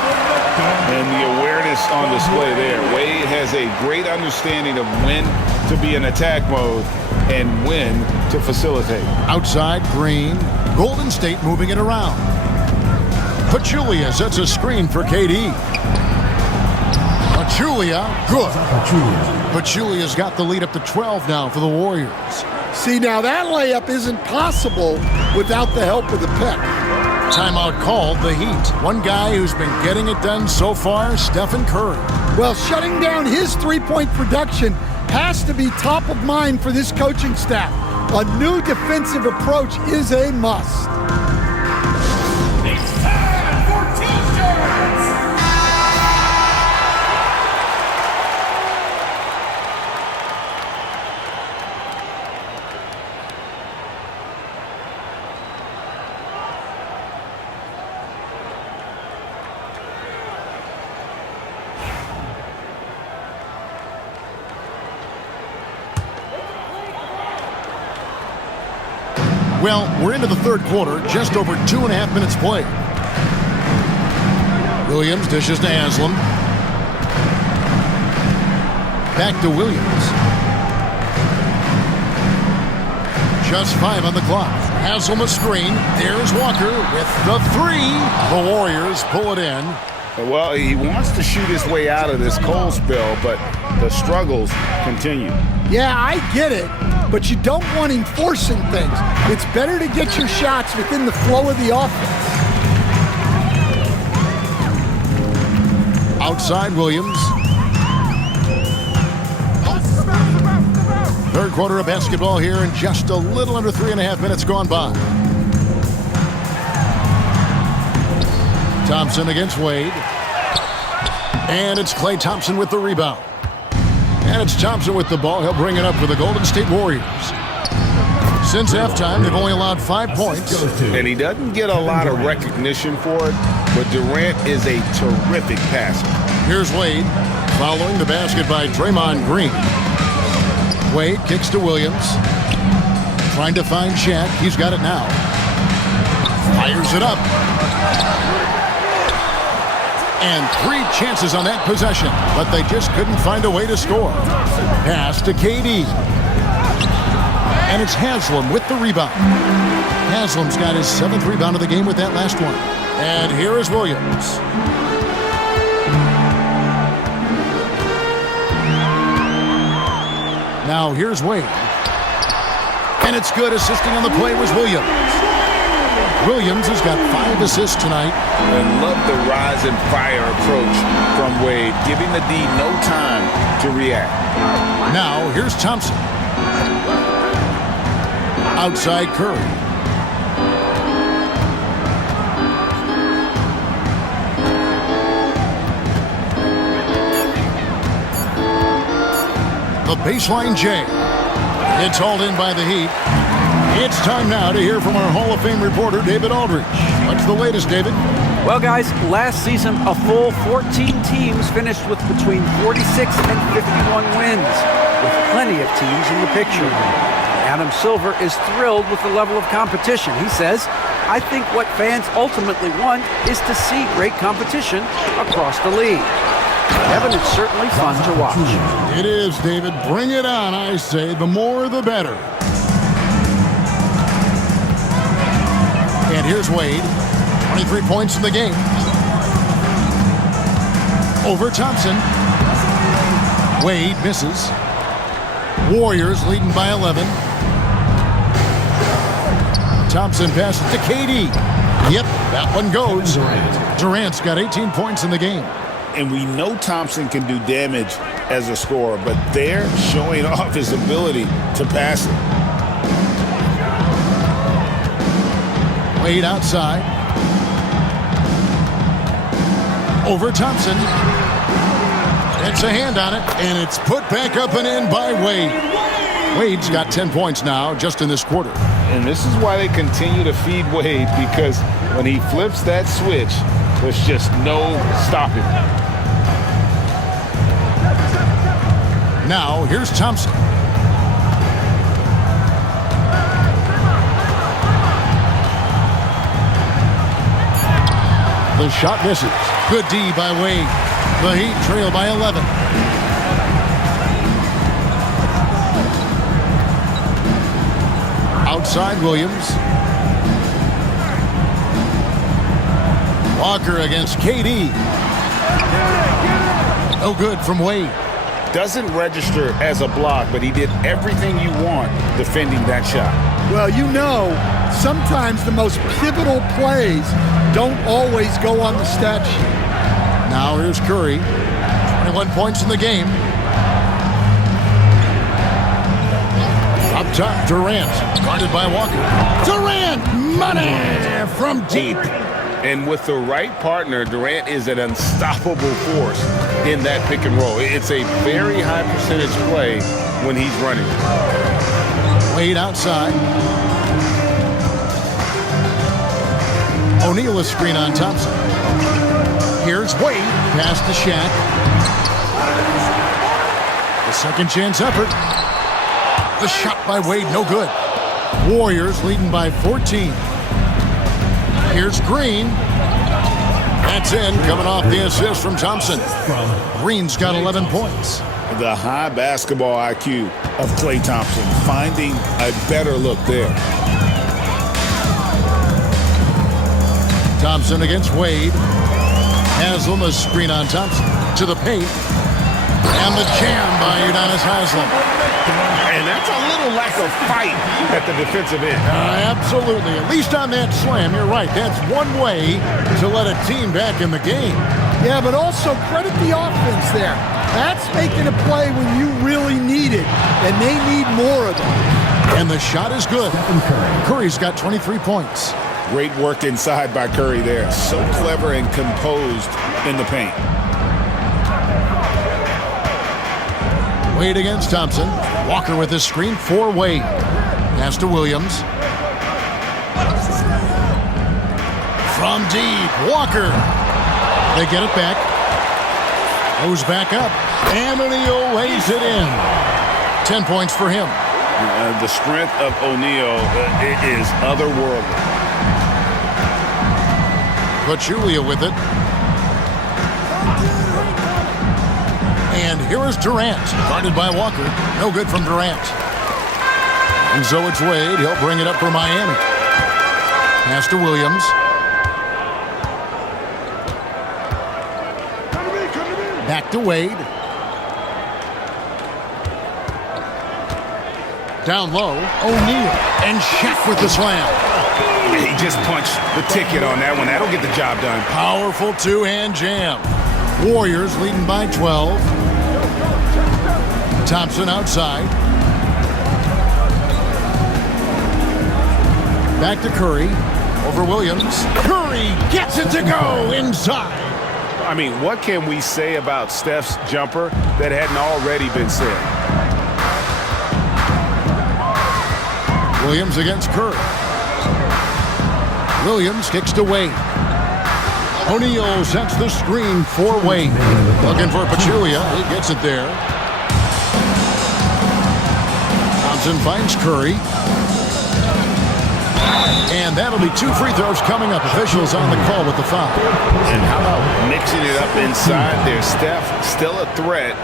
And the awareness on display there. Wade has a great understanding of when to be in attack mode and when to facilitate. Outside, Green. Golden State moving it around. Pachulia sets a screen for KD. Pachulia, good. Pachulia's got the lead up to 12 now for the Warriors. See, now that layup isn't possible without the help of the pick. Timeout called, the Heat. One guy who's been getting it done so far, Stephen Curry. Well, shutting down his three-point production has to be top of mind for this coaching staff. A new defensive approach is a must. It's time for T-shirts! Well, we're into the third quarter, just over 2.5 minutes played. Williams dishes to Haslam. Back to Williams. Just 5 on the clock. Haslam a screen. There's Walker with the 3. The Warriors pull it in. Well, he wants to shoot his way out of this cold spell, but the struggles continue. Yeah, I get it, but you don't want him forcing things. It's better to get your shots within the flow of the offense. Outside Williams. Third quarter of basketball here, and just a little under 3.5 minutes gone by. Thompson against Wade. And it's Klay Thompson with the rebound. And it's Thompson with the ball. He'll bring it up for the Golden State Warriors. Since halftime, they've only allowed 5 points. And he doesn't get a lot of recognition for it, but Durant is a terrific passer. Here's Wade, following the basket by Draymond Green. Wade kicks to Williams. Trying to find Shaq. He's got it now. Fires it up. And 3 chances on that possession, but they just couldn't find a way to score. Pass to KD. And it's Haslam with the rebound. Haslam's got his 7th rebound of the game with that last one. And here is Williams. Now here's Wade. And it's good. Assisting on the play was Williams. Williams has got 5 assists tonight. And love the rise and fire approach from Wade, giving the D no time to react. Now here's Thompson. Outside Curry. The baseline J. It's hauled in by the Heat. It's time now to hear from our Hall of Fame reporter, David Aldridge. What's the latest, David? Well, guys, last season, a full 14 teams finished with between 46 and 51 wins, with plenty of teams in the picture. Adam Silver is thrilled with the level of competition. He says, I think what fans ultimately want is to see great competition across the league. Kevin, it's certainly fun to watch. It is, David. Bring it on, I say. The more, the better. And here's Wade. 23 points in the game. Over Thompson. Wade misses. Warriors leading by 11. Thompson passes to KD. Yep, that one goes. Durant's got 18 points in the game. And we know Thompson can do damage as a scorer, but they're showing off his ability to pass it. Wade outside. Over Thompson. It's a hand on it, and it's put back up and in by Wade. Wade's got 10 points now just in this quarter. And this is why they continue to feed Wade, because when he flips that switch, there's just no stopping. Now, here's Thompson. The shot misses. Good D by Wade. The Heat trail by 11. Outside Williams. Walker against KD. No good from Wade. Doesn't register as a block, but he did everything you want defending that shot. Well, you know, sometimes the most pivotal plays don't always go on the stat sheet. Now here's Curry. 21 points in the game. Up top, Durant. Guarded by Walker. Durant! Money from deep. And with the right partner, Durant is an unstoppable force in that pick and roll. It's a very high percentage play when he's running. Wade outside. O'Neal a screen on Thompson. Here's Wade. Pass to Shaq. The second chance effort. The shot by Wade, no good. Warriors leading by 14. Here's Green. That's in, coming off the assist from Thompson. Green's got 11 points. The high basketball IQ of Klay Thompson, finding a better look there. Thompson against Wade. Haslam, a screen on Thompson. To the paint. And the jam by Udonis Haslam. And that's a little lack of fight at the defensive end. Absolutely. At least on that slam, you're right. That's one way to let a team back in the game. Yeah, but also credit the offense there. That's making a play when you really need it, and they need more of it. And the shot is good. Curry's got 23 points. Great work inside by Curry there. So clever and composed in the paint. Wade against Thompson. Walker with his screen for Wade. Pass to Williams. From deep, Walker. They get it back. Goes back up. And O'Neal lays it in. 10 points for him. The strength of O'Neal is otherworldly. Pachulia with it. And here is Durant, guarded by Walker. No good from Durant. And so it's Wade. He'll bring it up for Miami. Pass to Williams. Back to Wade. Down low, O'Neal. And Shaq with the slam. He just punched the ticket on that one. That'll get the job done. Powerful two-hand jam. Warriors leading by 12. Thompson outside. Back to Curry. Over Williams. Curry gets it to go inside. I mean, what can we say about Steph's jumper that hadn't already been said? Williams against Curry. Williams kicks to Wade. O'Neal sets the screen for Wade. Looking for Pachulia. He gets it there. Thompson finds Curry. And that'll be 2 free throws coming up. Officials on the call with the foul. And how about mixing it up inside there? Steph, still a threat.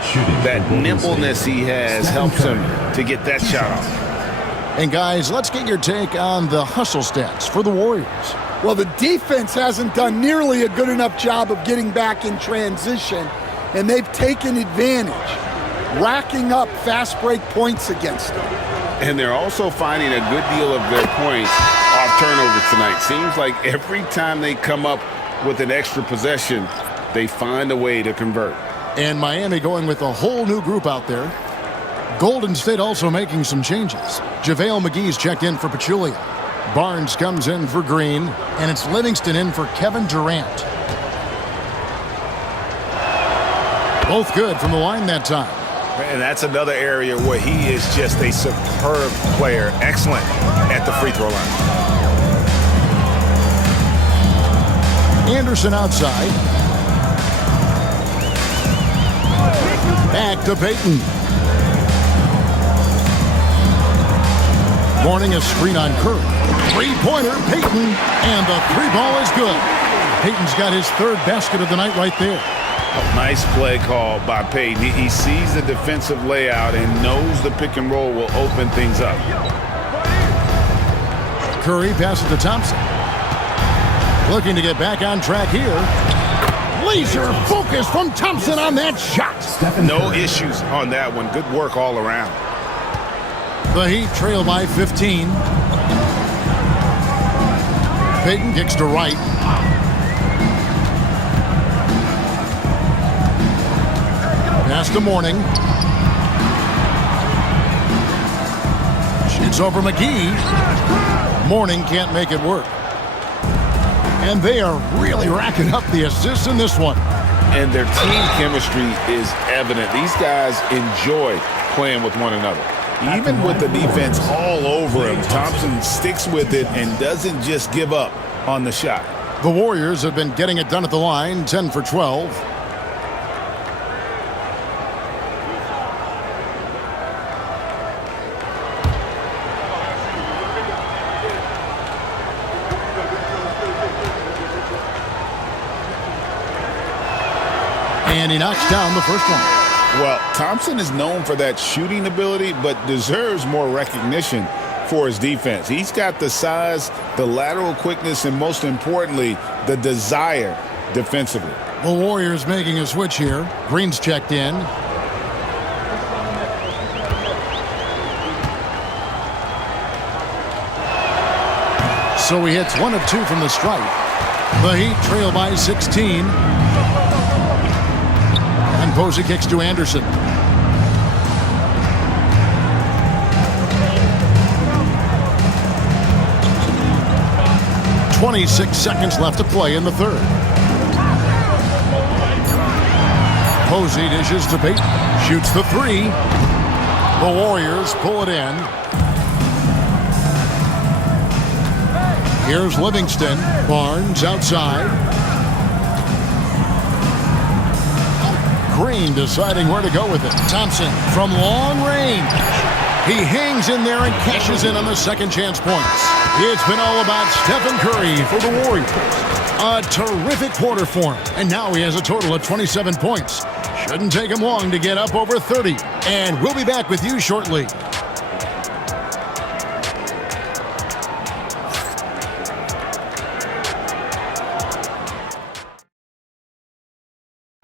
That nimbleness he has helps him to get that shot off. And guys, let's get your take on the hustle stats for the Warriors. Well, the defense hasn't done nearly a good enough job of getting back in transition, and they've taken advantage, racking up fast break points against them. And they're also finding a good deal of their points off turnovers tonight. Seems like every time they come up with an extra possession, they find a way to convert. And Miami going with a whole new group out there. Golden State also making some changes. JaVale McGee's checked in for Pachulia. Barnes comes in for Green. And it's Livingston in for Kevin Durant. Both good from the line that time. And that's another area where he is just a superb player. Excellent at the free throw line. Anderson outside. Back to Payton. Morning a screen on Curry. Three-pointer, Payton. And the three ball is good. Payton's got his third basket of the night right there. Nice play call by Payton. He sees the defensive layout and knows the pick and roll will open things up. Curry passes to Thompson. Looking to get back on track here. Laser focus from Thompson on that shot. No issues on that one. Good work all around. The Heat trail by 15. Payton kicks to right. Pass to Morning. Shoots over McGee. Morning can't make it work. And they are really racking up the assists in this one. And their team chemistry is evident. These guys enjoy playing with one another. Even with the defense all over him, Thompson sticks with it and doesn't just give up on the shot. The Warriors have been getting it done at the line, 10 for 12. And he knocks down the first one. Well, Thompson is known for that shooting ability, but deserves more recognition for his defense. He's got the size, the lateral quickness, and most importantly, the desire defensively. The Warriors making a switch here. Green's checked in. So he hits 1 of 2 from the stripe. The Heat trail by 16. And Posey kicks to Anderson. "26 seconds left to play in the third. Posey dishes to Payton. Shoots the 3. The Warriors pull it in. Here's Livingston. Barnes outside. Green deciding where to go with it. Thompson from long range. He hangs in there and cashes in on the second chance points. It's been all about Stephen Curry for the Warriors. A terrific quarter for him. And now he has a total of 27 points. Shouldn't take him long to get up over 30. And we'll be back with you shortly.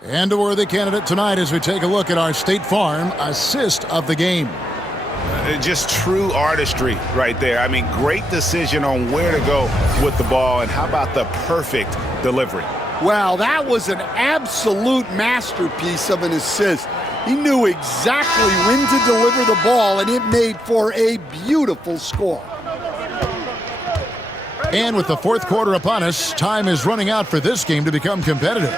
And a worthy candidate tonight as we take a look at our State Farm assist of the game. Just true artistry right there. I mean, great decision on where to go with the ball, and how about the perfect delivery? Well, that was an absolute masterpiece of an assist. He knew exactly when to deliver the ball, and it made for a beautiful score. And with the fourth quarter upon us, time is running out for this game to become competitive.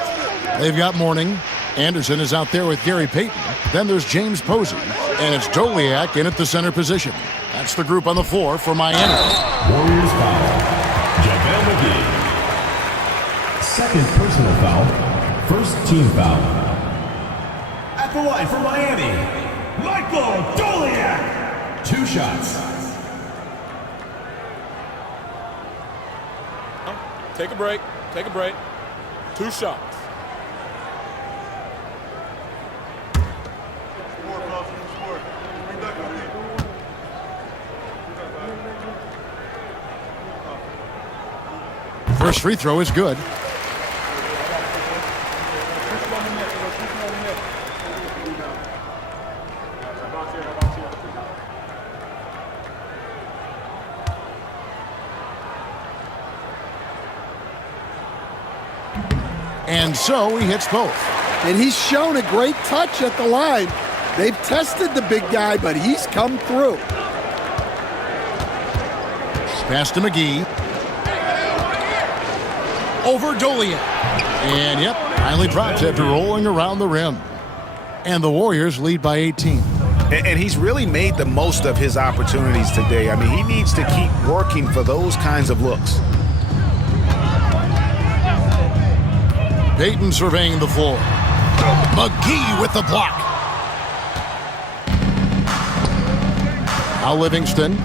They've got Mourning. Anderson is out there with Gary Payton. Then there's James Posey. And it's Doliak in at the center position. That's the group on the floor for Miami. Warriors foul. JaVale McGee. Second personal foul. First team foul. At the line for Miami, Michael Doliak. 2 shots. Take a break. Take a break. 2 shots. First free throw is good. And so he hits both. And he's shown a great touch at the line. They've tested the big guy, but he's come through. Pass to McGee. Over Doliak. And yep, finally drops after rolling around the rim. And the Warriors lead by 18. And he's really made the most of his opportunities today. I mean, he needs to keep working for those kinds of looks. Payton surveying the floor. McGee with the block. Now Livingston.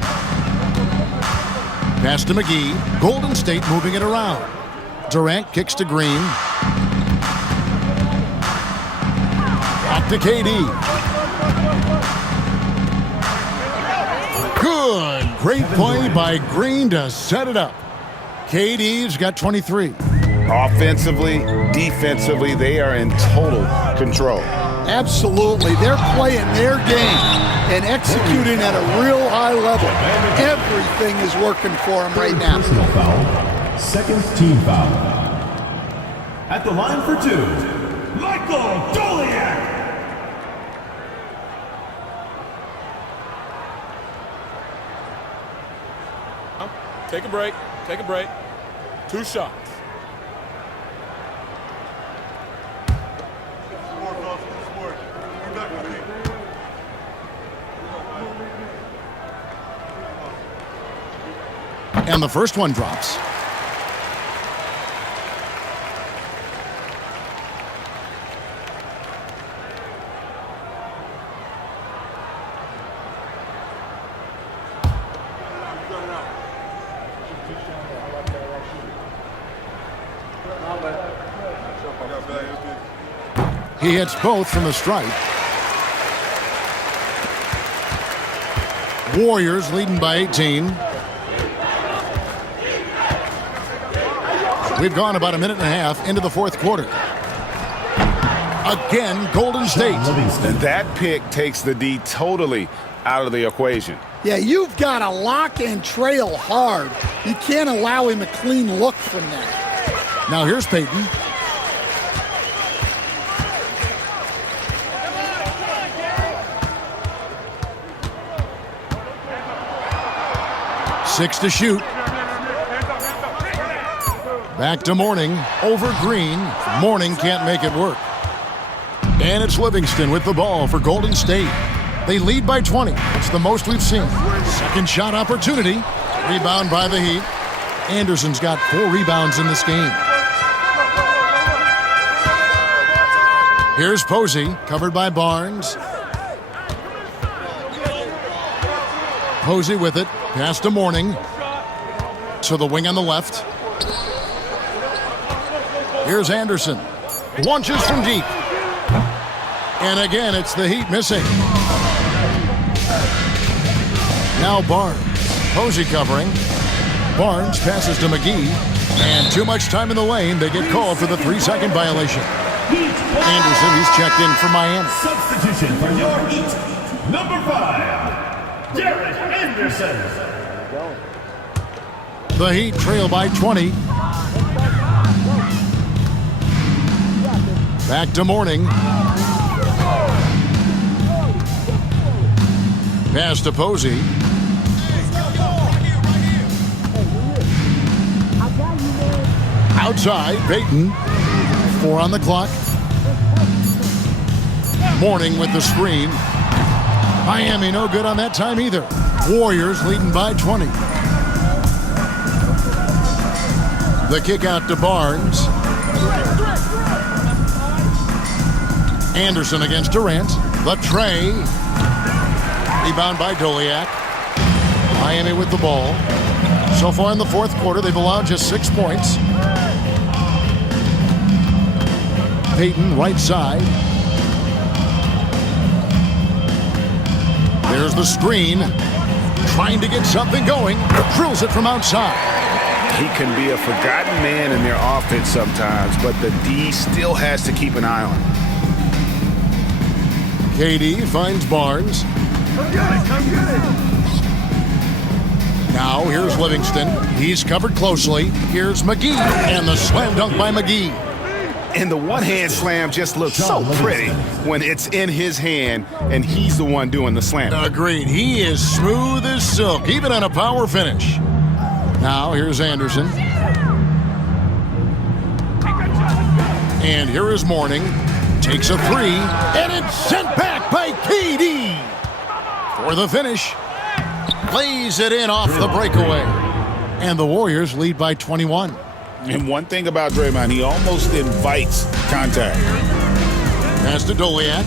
Pass to McGee. Golden State moving it around. Durant kicks to Green. Back to KD. Good. Great play by Green to set it up. KD's got 23. Offensively, defensively, they are in total control. Absolutely. They're playing their game and executing at a real high level. Everything is working for them right now. Personal foul. Second team foul. At the line for 2, Michael Doliak. Take a break. Take a break. 2 shots. And the first one drops. He hits both from the stripe. Warriors leading by 18. We've gone about a minute and a half into the fourth quarter. Again, Golden State. That pick takes the D totally out of the equation. Yeah, you've got to lock and trail hard. You can't allow him a clean look from that. Now here's Payton. Six to shoot. Back to Mourning. Over Green. Mourning can't make it work. And it's Livingston with the ball for Golden State. They lead by 20. It's the most we've seen. Second shot opportunity. Rebound by the Heat. Anderson's got 4 rebounds in this game. Here's Posey, covered by Barnes. Posey with it. Pass to Mourning. To the wing on the left. Here's Anderson. Launches from deep. And again, it's the Heat missing. Now Barnes. Posey covering. Barnes passes to McGee. And too much time in the lane. They get called for the 3-second violation. Anderson, he's checked in for Miami. Substitution for your Heat. Number 5, Derek Anderson. The Heat trail by 20. Back to Mourning. Pass to Posey. Outside, Payton. 4 on the clock. Mourning with the screen. Miami no good on that time either. Warriors leading by 20. The kick out to Barnes. Anderson against Durant. The tray. Rebound by Doliak. Miami with the ball. So far in the fourth quarter, they've allowed just 6 points. Payton, right side. There's the screen. Trying to get something going. Drills it from outside. He can be a forgotten man in their offense sometimes, but the D still has to keep an eye on him. KD finds Barnes. Now here's Livingston. He's covered closely. Here's McGee. And the slam dunk by McGee. And the one-hand slam just looks so pretty when it's in his hand and he's the one doing the slam. Agreed. He is smooth as silk, even on a power finish. Now here's Anderson. And here is Mourning. Takes a 3. And it's sent back by KD. For the finish. Lays it in off the breakaway. And the Warriors lead by 21. And one thing about Draymond, he almost invites contact. Pass to Doliak.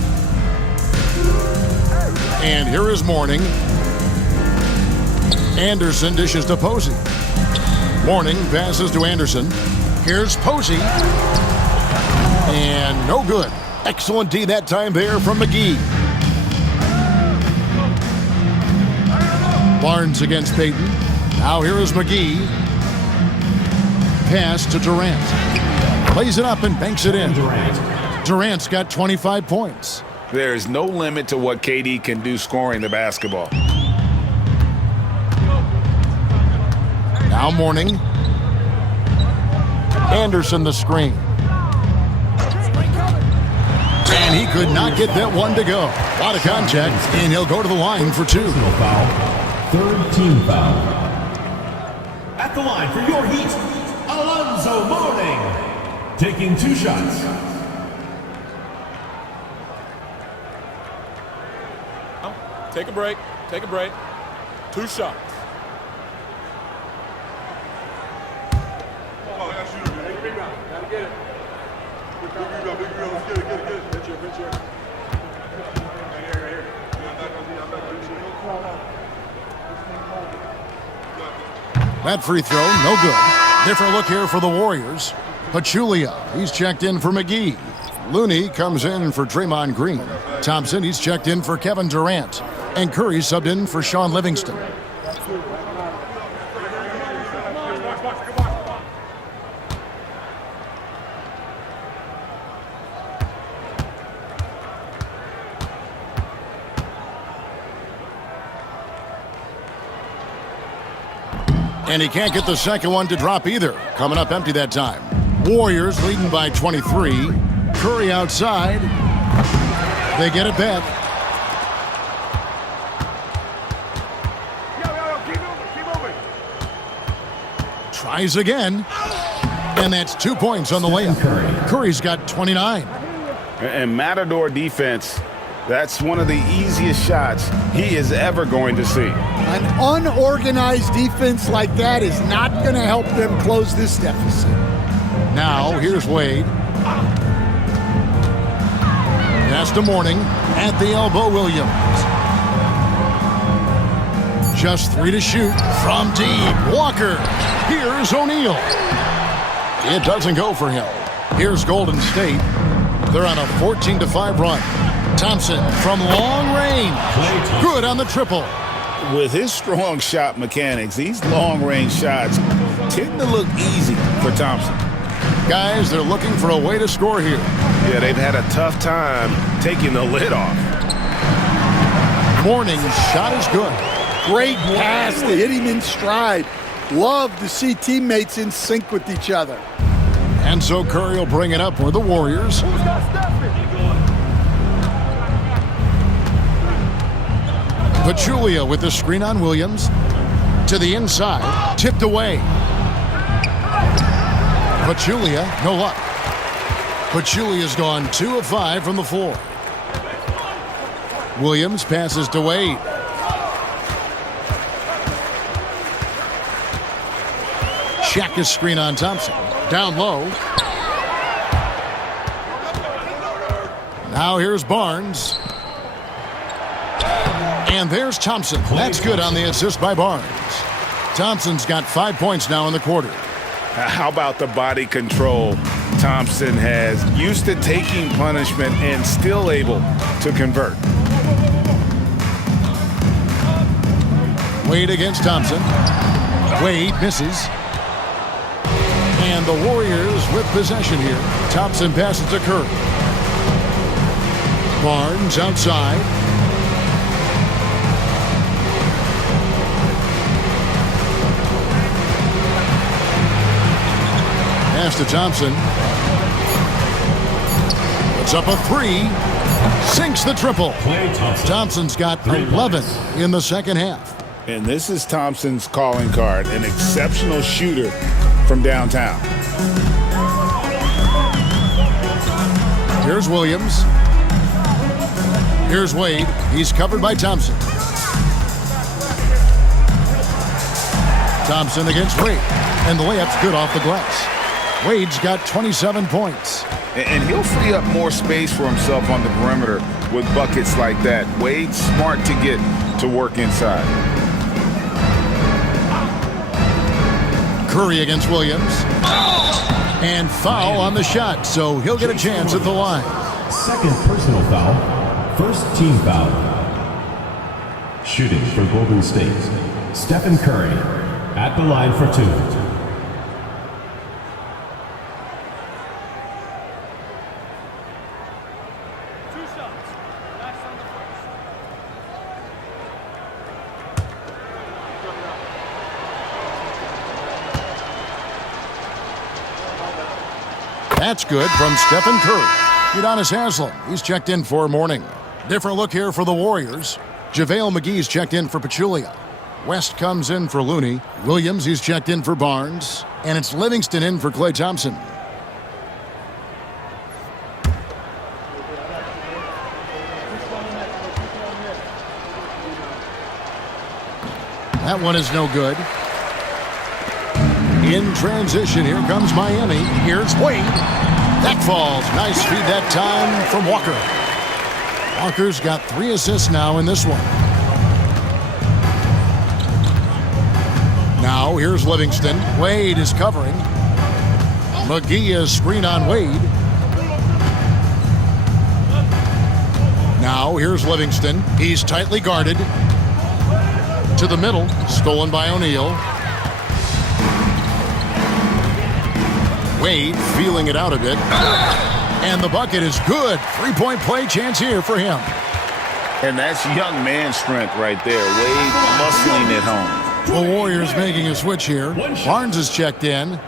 And here is Mourning. Anderson dishes to Posey. Mourning passes to Anderson. Here's Posey. And no good. Excellent D that time there from McGee. Barnes against Payton. Now here is McGee. Pass to Durant. Plays it up and banks it in. Durant's got 25 points. There is no limit to what KD can do scoring the basketball. Now Mourning. Anderson the screen. And he could not get that one to go. A lot of contact, and he'll go to the line for 2. Third team foul. At the line for your Heat, Alonzo Mourning, taking 2 shots. Take a break. Take a break. 2 shots. Gotta get it. Big rebound. Let's get it. Pitch here. Right here. That free throw, no good. Different look here for the Warriors. Pachulia, he's checked in for McGee. Looney comes in for Draymond Green. Thompson, he's checked in for Kevin Durant. And Curry subbed in for Sean Livingston. And he can't get the second one to drop either. Coming up empty that time. Warriors leading by 23. Curry outside. They get it back. Tries again. And that's 2 points on the layup. Curry's got 29. And Matador defense, that's one of the easiest shots he is ever going to see. An unorganized defense like that is not going to help them close this deficit. Now, here's Wade. Pass to Morning. At the elbow, Williams. Just 3 to shoot from deep. Walker. Here's O'Neal. It doesn't go for him. Here's Golden State. They're on a 14-5 run. Thompson from long range. Good on the triple. With his strong shot mechanics, these long-range shots tend to look easy for Thompson. Guys, they're looking for a way to score here. Yeah, they've had a tough time taking the lid off. Morning's shot is good. Great pass to hit him in stride. Love to see teammates in sync with each other. And so Curry will bring it up for the Warriors. Pachulia with the screen on Williams. To the inside. Tipped away. Pachulia, no luck. Pachulia's gone 2 of 5 from the floor. Williams passes to Wade. Shaka's screen on Thompson. Down low. Now here's Barnes. And there's Thompson. That's good on the assist by Barnes. Thompson's got 5 points now in the quarter. How about the body control Thompson has? Used to taking punishment and still able to convert. Wade against Thompson. Wade misses. And the Warriors with possession here. Thompson passes to Curry. Barnes outside. Pass to Thompson. Puts up a 3. Sinks the triple. Thompson's got 11 in the second half. And this is Thompson's calling card, an exceptional shooter from downtown. Here's Williams. Here's Wade. He's covered by Thompson. Thompson against Wade. And the layup's good off the glass. Wade's got 27 points. And he'll free up more space for himself on the perimeter with buckets like that. Wade's smart to get to work inside. Curry against Williams. And foul on the shot, so he'll get a chance at the line. Second personal foul. First team foul. Shooting for Golden State. Stephen Curry at the line for 2. That's good from Stephen Curry. Udonis Haslem, he's checked in for Morning. Different look here for the Warriors. JaVale McGee's checked in for Pachulia. West comes in for Looney. Williams, he's checked in for Barnes. And it's Livingston in for Klay Thompson. That one is no good. In transition, here comes Miami. Here's Wade. That falls. Nice feed that time from Walker. Walker's got 3 assists now in this one. Now here's Livingston. Wade is covering. McGee is screen on Wade. Now here's Livingston. He's tightly guarded. To the middle. Stolen by O'Neal. Wade feeling it out a bit. And the bucket is good. Three-point play chance here for him. And that's young man strength right there. Wade muscling it home. The Warriors making a switch here. Barnes is checked in.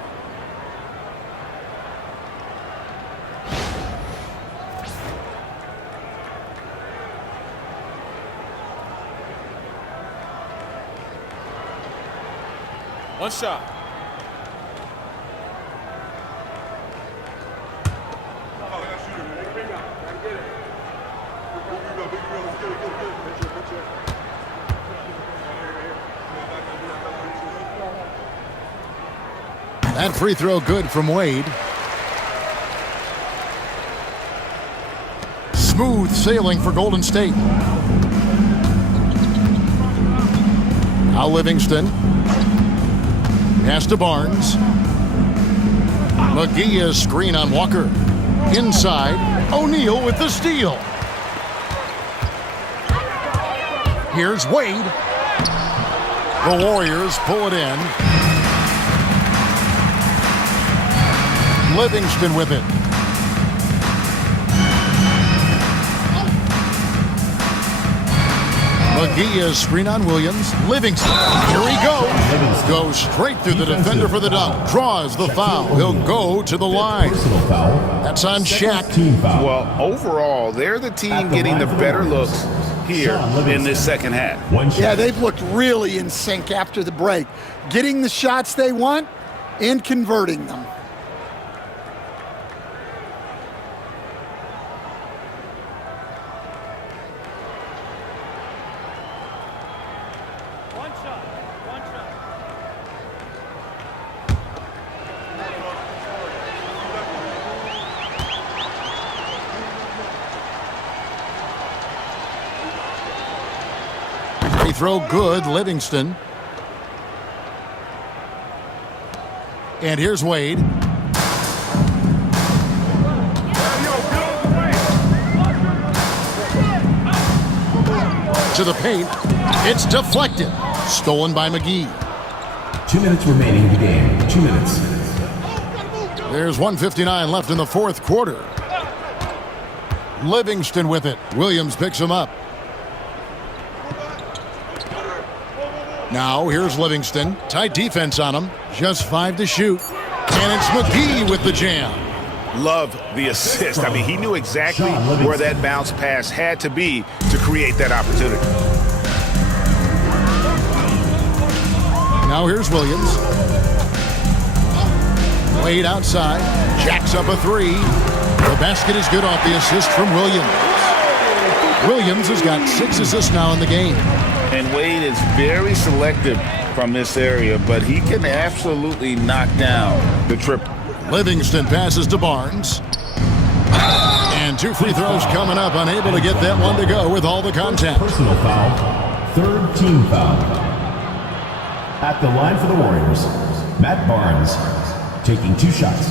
One shot. That free throw good from Wade. Smooth sailing for Golden State. Now Livingston. Pass to Barnes. McGee screen on Walker. Inside. O'Neal with the steal. Here's Wade. The Warriors pull it in. Livingston with it. McGee screen on Williams. Livingston. Here he goes. Goes straight through the defender for the dunk. Draws the foul. He'll go to the line. That's on Shaq. Well, overall, they're the team getting the better looks here in this second half. Yeah, they've looked really in sync after the break. Getting the shots they want and converting them. Throw good, Livingston. And here's Wade. To the paint. It's deflected. Stolen by McGee. 2 minutes remaining in the game. 2 minutes. There's 1:59 left in the fourth quarter. Livingston with it. Williams picks him up. Now, here's Livingston. Tight defense on him. Just 5 to shoot. And it's McGee with the jam. Love the assist. I mean, he knew exactly where that bounce pass had to be to create that opportunity. Now, here's Williams. Wade outside. Jacks up a three. The basket is good off the assist from Williams. Williams has got 6 assists now in the game. And Wade is very selective from this area, but he can absolutely knock down the triple. Livingston passes to Barnes. And 2 free throws coming up, unable to get that one to go with all the contact. Personal foul. Third team foul. At the line for the Warriors, Matt Barnes taking 2 shots.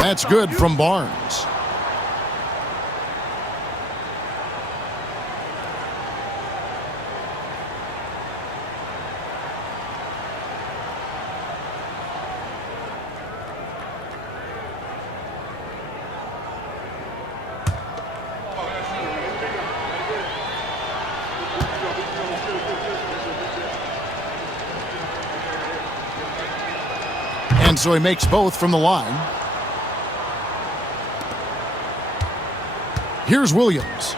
That's good from Barnes. And so he makes both from the line. Here's Williams.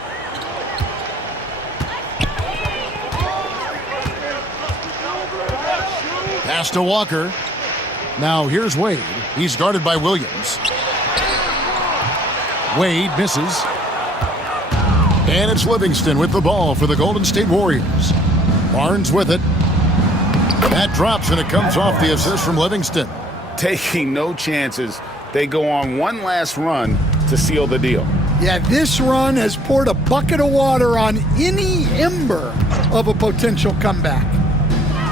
Pass to Walker. Now here's Wade. He's guarded by Williams. Wade misses. And it's Livingston with the ball for the Golden State Warriors. Barnes with it. That drops, and it comes off the assist from Livingston. Taking no chances. They go on one last run to seal the deal. Yeah, this run has poured a bucket of water on any ember of a potential comeback.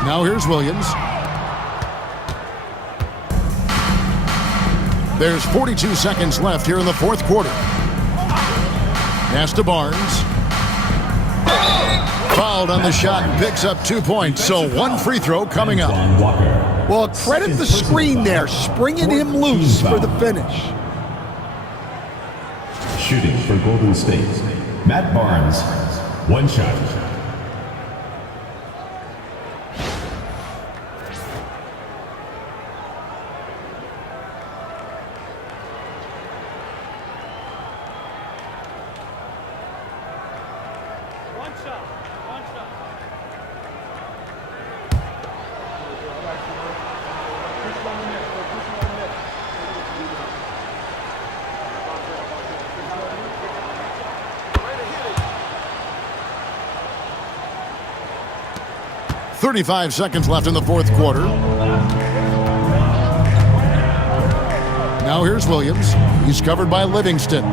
Now here's Williams. There's 42 seconds left here in the fourth quarter. Pass to Barnes. Fouled on the shot and picks up 2 points, so one free throw coming up. Well, credit the screen there, springing him loose for the finish. Shooting for Golden State, Matt Barnes, 1 shot. One shot. 35 seconds left in the fourth quarter. Now here's Williams. He's covered by Livingston.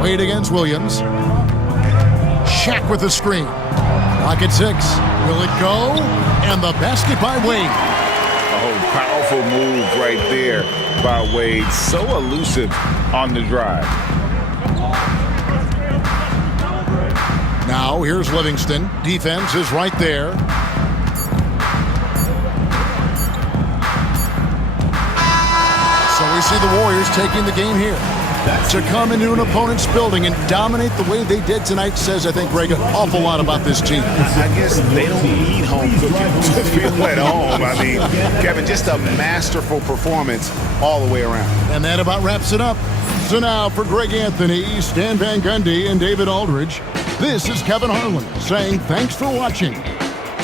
Wade against Williams. Shaq with the screen. Clock at 6. Will it go? And the basket by Wade. Oh, powerful move right there by Wade. So elusive on the drive. Now here's Livingston. Defense is right there. So we see the Warriors taking the game here. To come into an opponent's building and dominate the way they did tonight says, I think, Greg, an awful lot about this team. I guess they don't need home cooking to feel at home. I mean, Kevin, just a masterful performance all the way around. And that about wraps it up. So now for Greg Anthony, Stan Van Gundy, and David Aldridge, this is Kevin Harlan saying thanks for watching.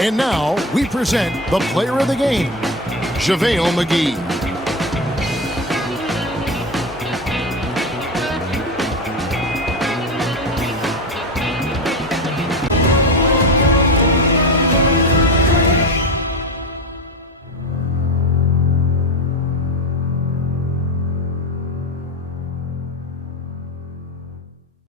And now we present the player of the game, JaVale McGee.